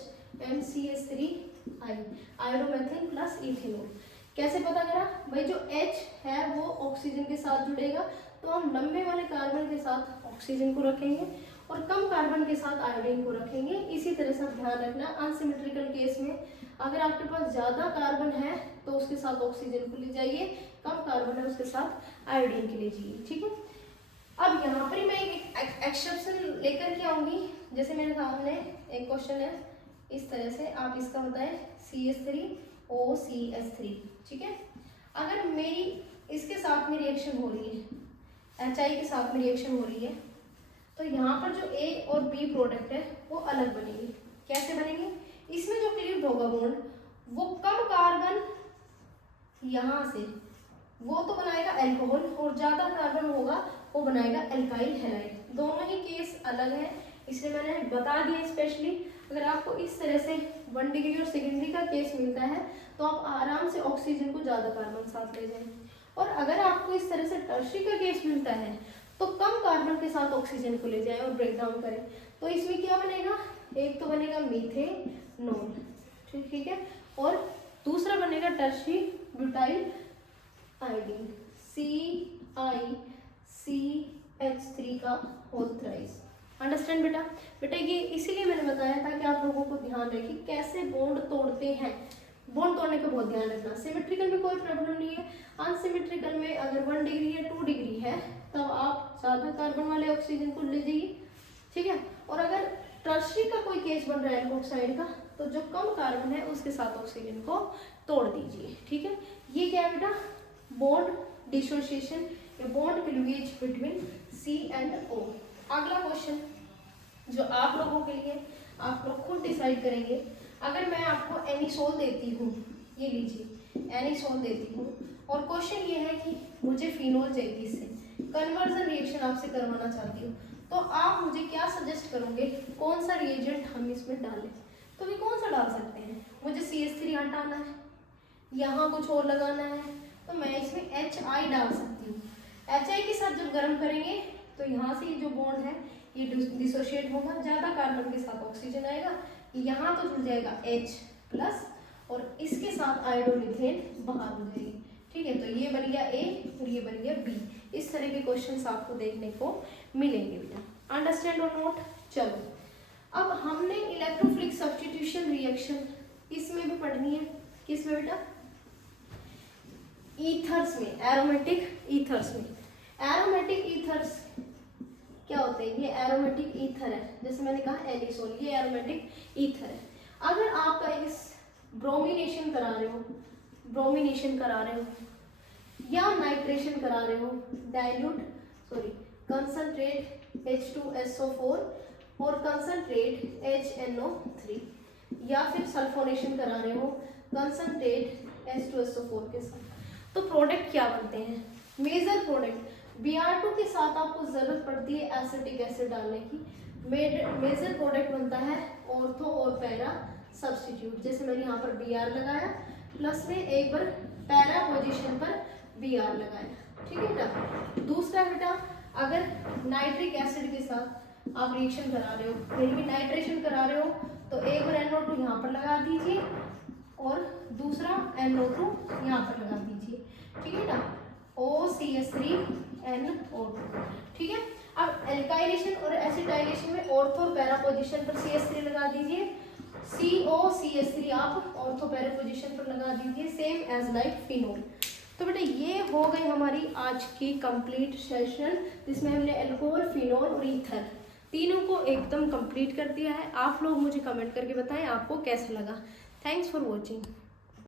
and CH3I, आयोडोमेथेन plus ethanol. कैसे पता करा भाई, जो H है वो ऑक्सीजन के साथ जुड़ेगा तो हम लंबे वाले कार्बन के साथ ऑक्सीजन को रखेंगे और कम कार्बन के साथ आयोडीन को रखेंगे। इसी तरह से ध्यान रखना, अनसिमेट्रिकल केस में अगर आपके पास ज्यादा कार्बन है तो उसके साथ ऑक्सीजन को ले जाइए, कम कार्बन है उसके साथ आयोडीन के ले जाइए, ठीक है। अब यहाँ पर मैं एक एक्सेप्शन लेकर के आऊंगी। जैसे मेरे सामने एक क्वेश्चन है इस तरह से, आप इसका बताएं CH3OCH3, ठीक है। अगर मेरी इसके साथ में रिएक्शन हो रही है, HI के साथ में रिएक्शन हो रही है, तो यहाँ पर जो A और B प्रोडक्ट है वो अलग बनेंगे। कैसे बनेंगे, इसमें जो क्लीव्ड होगा बॉन्ड वो कम कार्बन यहाँ से वो तो बनाएगा अल्कोहल और ज्यादा कार्बन होगा वो बनाएगा एल्काइल हैलाइड। दोनों ही केस अलग है, इसलिए मैंने बता दिया स्पेशली। अगर आपको इस तरह से 1 डिग्री और सेकेंडरी का केस मिलता है तो आप आराम से ऑक्सीजन को ज्यादा कार्बन साथ ले जाएं, और अगर आपको इस तरह से टर्शरी का केस मिलता है तो कम कार्बन के साथ ऑक्सीजन को ले जाएं और ब्रेक डाउन करें। तो इसमें क्या बनेगा, एक तो बनेगा मीथेनॉल, ठीक है, और दूसरा बनेगा टर्शरी ब्यूटाइल आयोडीन CiCH3 का होल थ्राइस। अंडरस्टैंड बेटा। बेटा ये इसीलिए मैंने बताया था कि आप लोगों को ध्यान रखें कैसे बॉन्ड तोड़ते हैं। बॉन्ड तोड़ने का बहुत ध्यान रखना। सिमेट्रिकल में कोई प्रॉब्लम नहीं है, अनसिमेट्रिकल में अगर 1 डिग्री या 2 डिग्री है तब आप ज्यादा कार्बन वाले ऑक्सीजन को ले जाइए, ठीक है। और अगर टर्शरी का कोई केस बन रहा है एल्कोक्साइड का तो जो कम कार्बन है उसके साथ ऑक्सीजन को तोड़ दीजिए, ठीक है। ये क्या है बेटा, बॉन्ड डिसोसिएशन या bond cleavage between C and O। अगला क्वेश्चन जो आप लोगों के लिए आप लोग खुद डिसाइड करेंगे अगर मैं आपको एनिसोल देती हूँ, ये लीजिए एनिसोल देती हूँ, और क्वेश्चन ये है कि मुझे फिनोल चाहिए, इससे कन्वर्जन रिएक्शन आपसे करवाना चाहती हूँ, तो आप मुझे क्या सजेस्ट करोगे, कौन सा रिएजेंट हम इसमें डालें? तो भी कौन सा डाल सकते हैं? मुझे CH3 हटाना है, यहाँ कुछ और लगाना है, तो मैं इसमें HI डाल सकती हूँ। HI के साथ जब गर्म करेंगे तो यहाँ से जो बॉन्ड है ये डिसोशिएट होगा, ज़्यादा कार्बन के साथ ऑक्सीजन आएगा, यहाँ तो जुड़ जाएगा H+ और इसके साथ आयोडोमिथेन बाहर हो जाएगी। ठीक है, तो ये बन गया A और ये बन गया B। इस तरह के क्वेश्चंस आपको देखने को मिलेंगे बेटा। अंडरस्टैंड और नोट? चलो, अब हमने इलेक्ट्रोफिलिक सब्स्टिट्यूशन रिएक्शन इसमें भी पढ़नी है। किसमें बेटा? ईथर्स में, एरोमेटिक ईथर्स में। एरोमेटिक ईथर्स क्या होते हैं? ये एरोमेटिक ईथर है, जैसे मैंने कहा एनिसोल, ये एरोमेटिक ईथर है। अगर आप इस ब्रोमिनेशन करा रहे हो या नाइट्रेशन करा रहे हो, कंसंट्रेट H2SO4 और कंसंट्रेट HNO3, या फिर सल्फोनेशन करा रहे हो कंसंट्रेट H2SO4 के साथ, तो प्रोडक्ट क्या बनते हैं? मेजर प्रोडक्ट Br2 के साथ आपको जरूरत पड़ती है एसिटिक एसिड डालने की। मेजर प्रोडक्ट बनता है ऑर्थो और पैरा सब्स्टिट्यूट। जैसे मैंने यहाँ पर Br लगाया, प्लस में एक बार पैरा पोजीशन पर Br लगाया। ठीक है बेटा। दूसरा बेटा, अगर नाइट्रिक एसिड के साथ आप रिएक्शन करा रहे हो, फिर भी नाइट्रेशन करा रहे हो, तो एक बार NO2 यहाँ पर लगा दीजिए और दूसरा NO2 यहाँ पर लगा दीजिए। ठीक है बेटा, OCH3NO2। ठीक है। अब एल्काइलेशन और एसिटाइलेशन में ऑर्थो और पैरा पोजीशन पर CH3 लगा दीजिए, COCH3 आप ऑर्थो पैरा पोजीशन पर लगा दीजिए, सेम एज लाइक फिनोल। तो बेटा ये हो गई हमारी आज की कंप्लीट सेशन, जिसमें हमने अल्कोहल, फिनोल और ईथर तीनों को एकदम कंप्लीट कर दिया है। आप लोग मुझे कमेंट करके बताएं आपको कैसा लगा। Thanks for watching.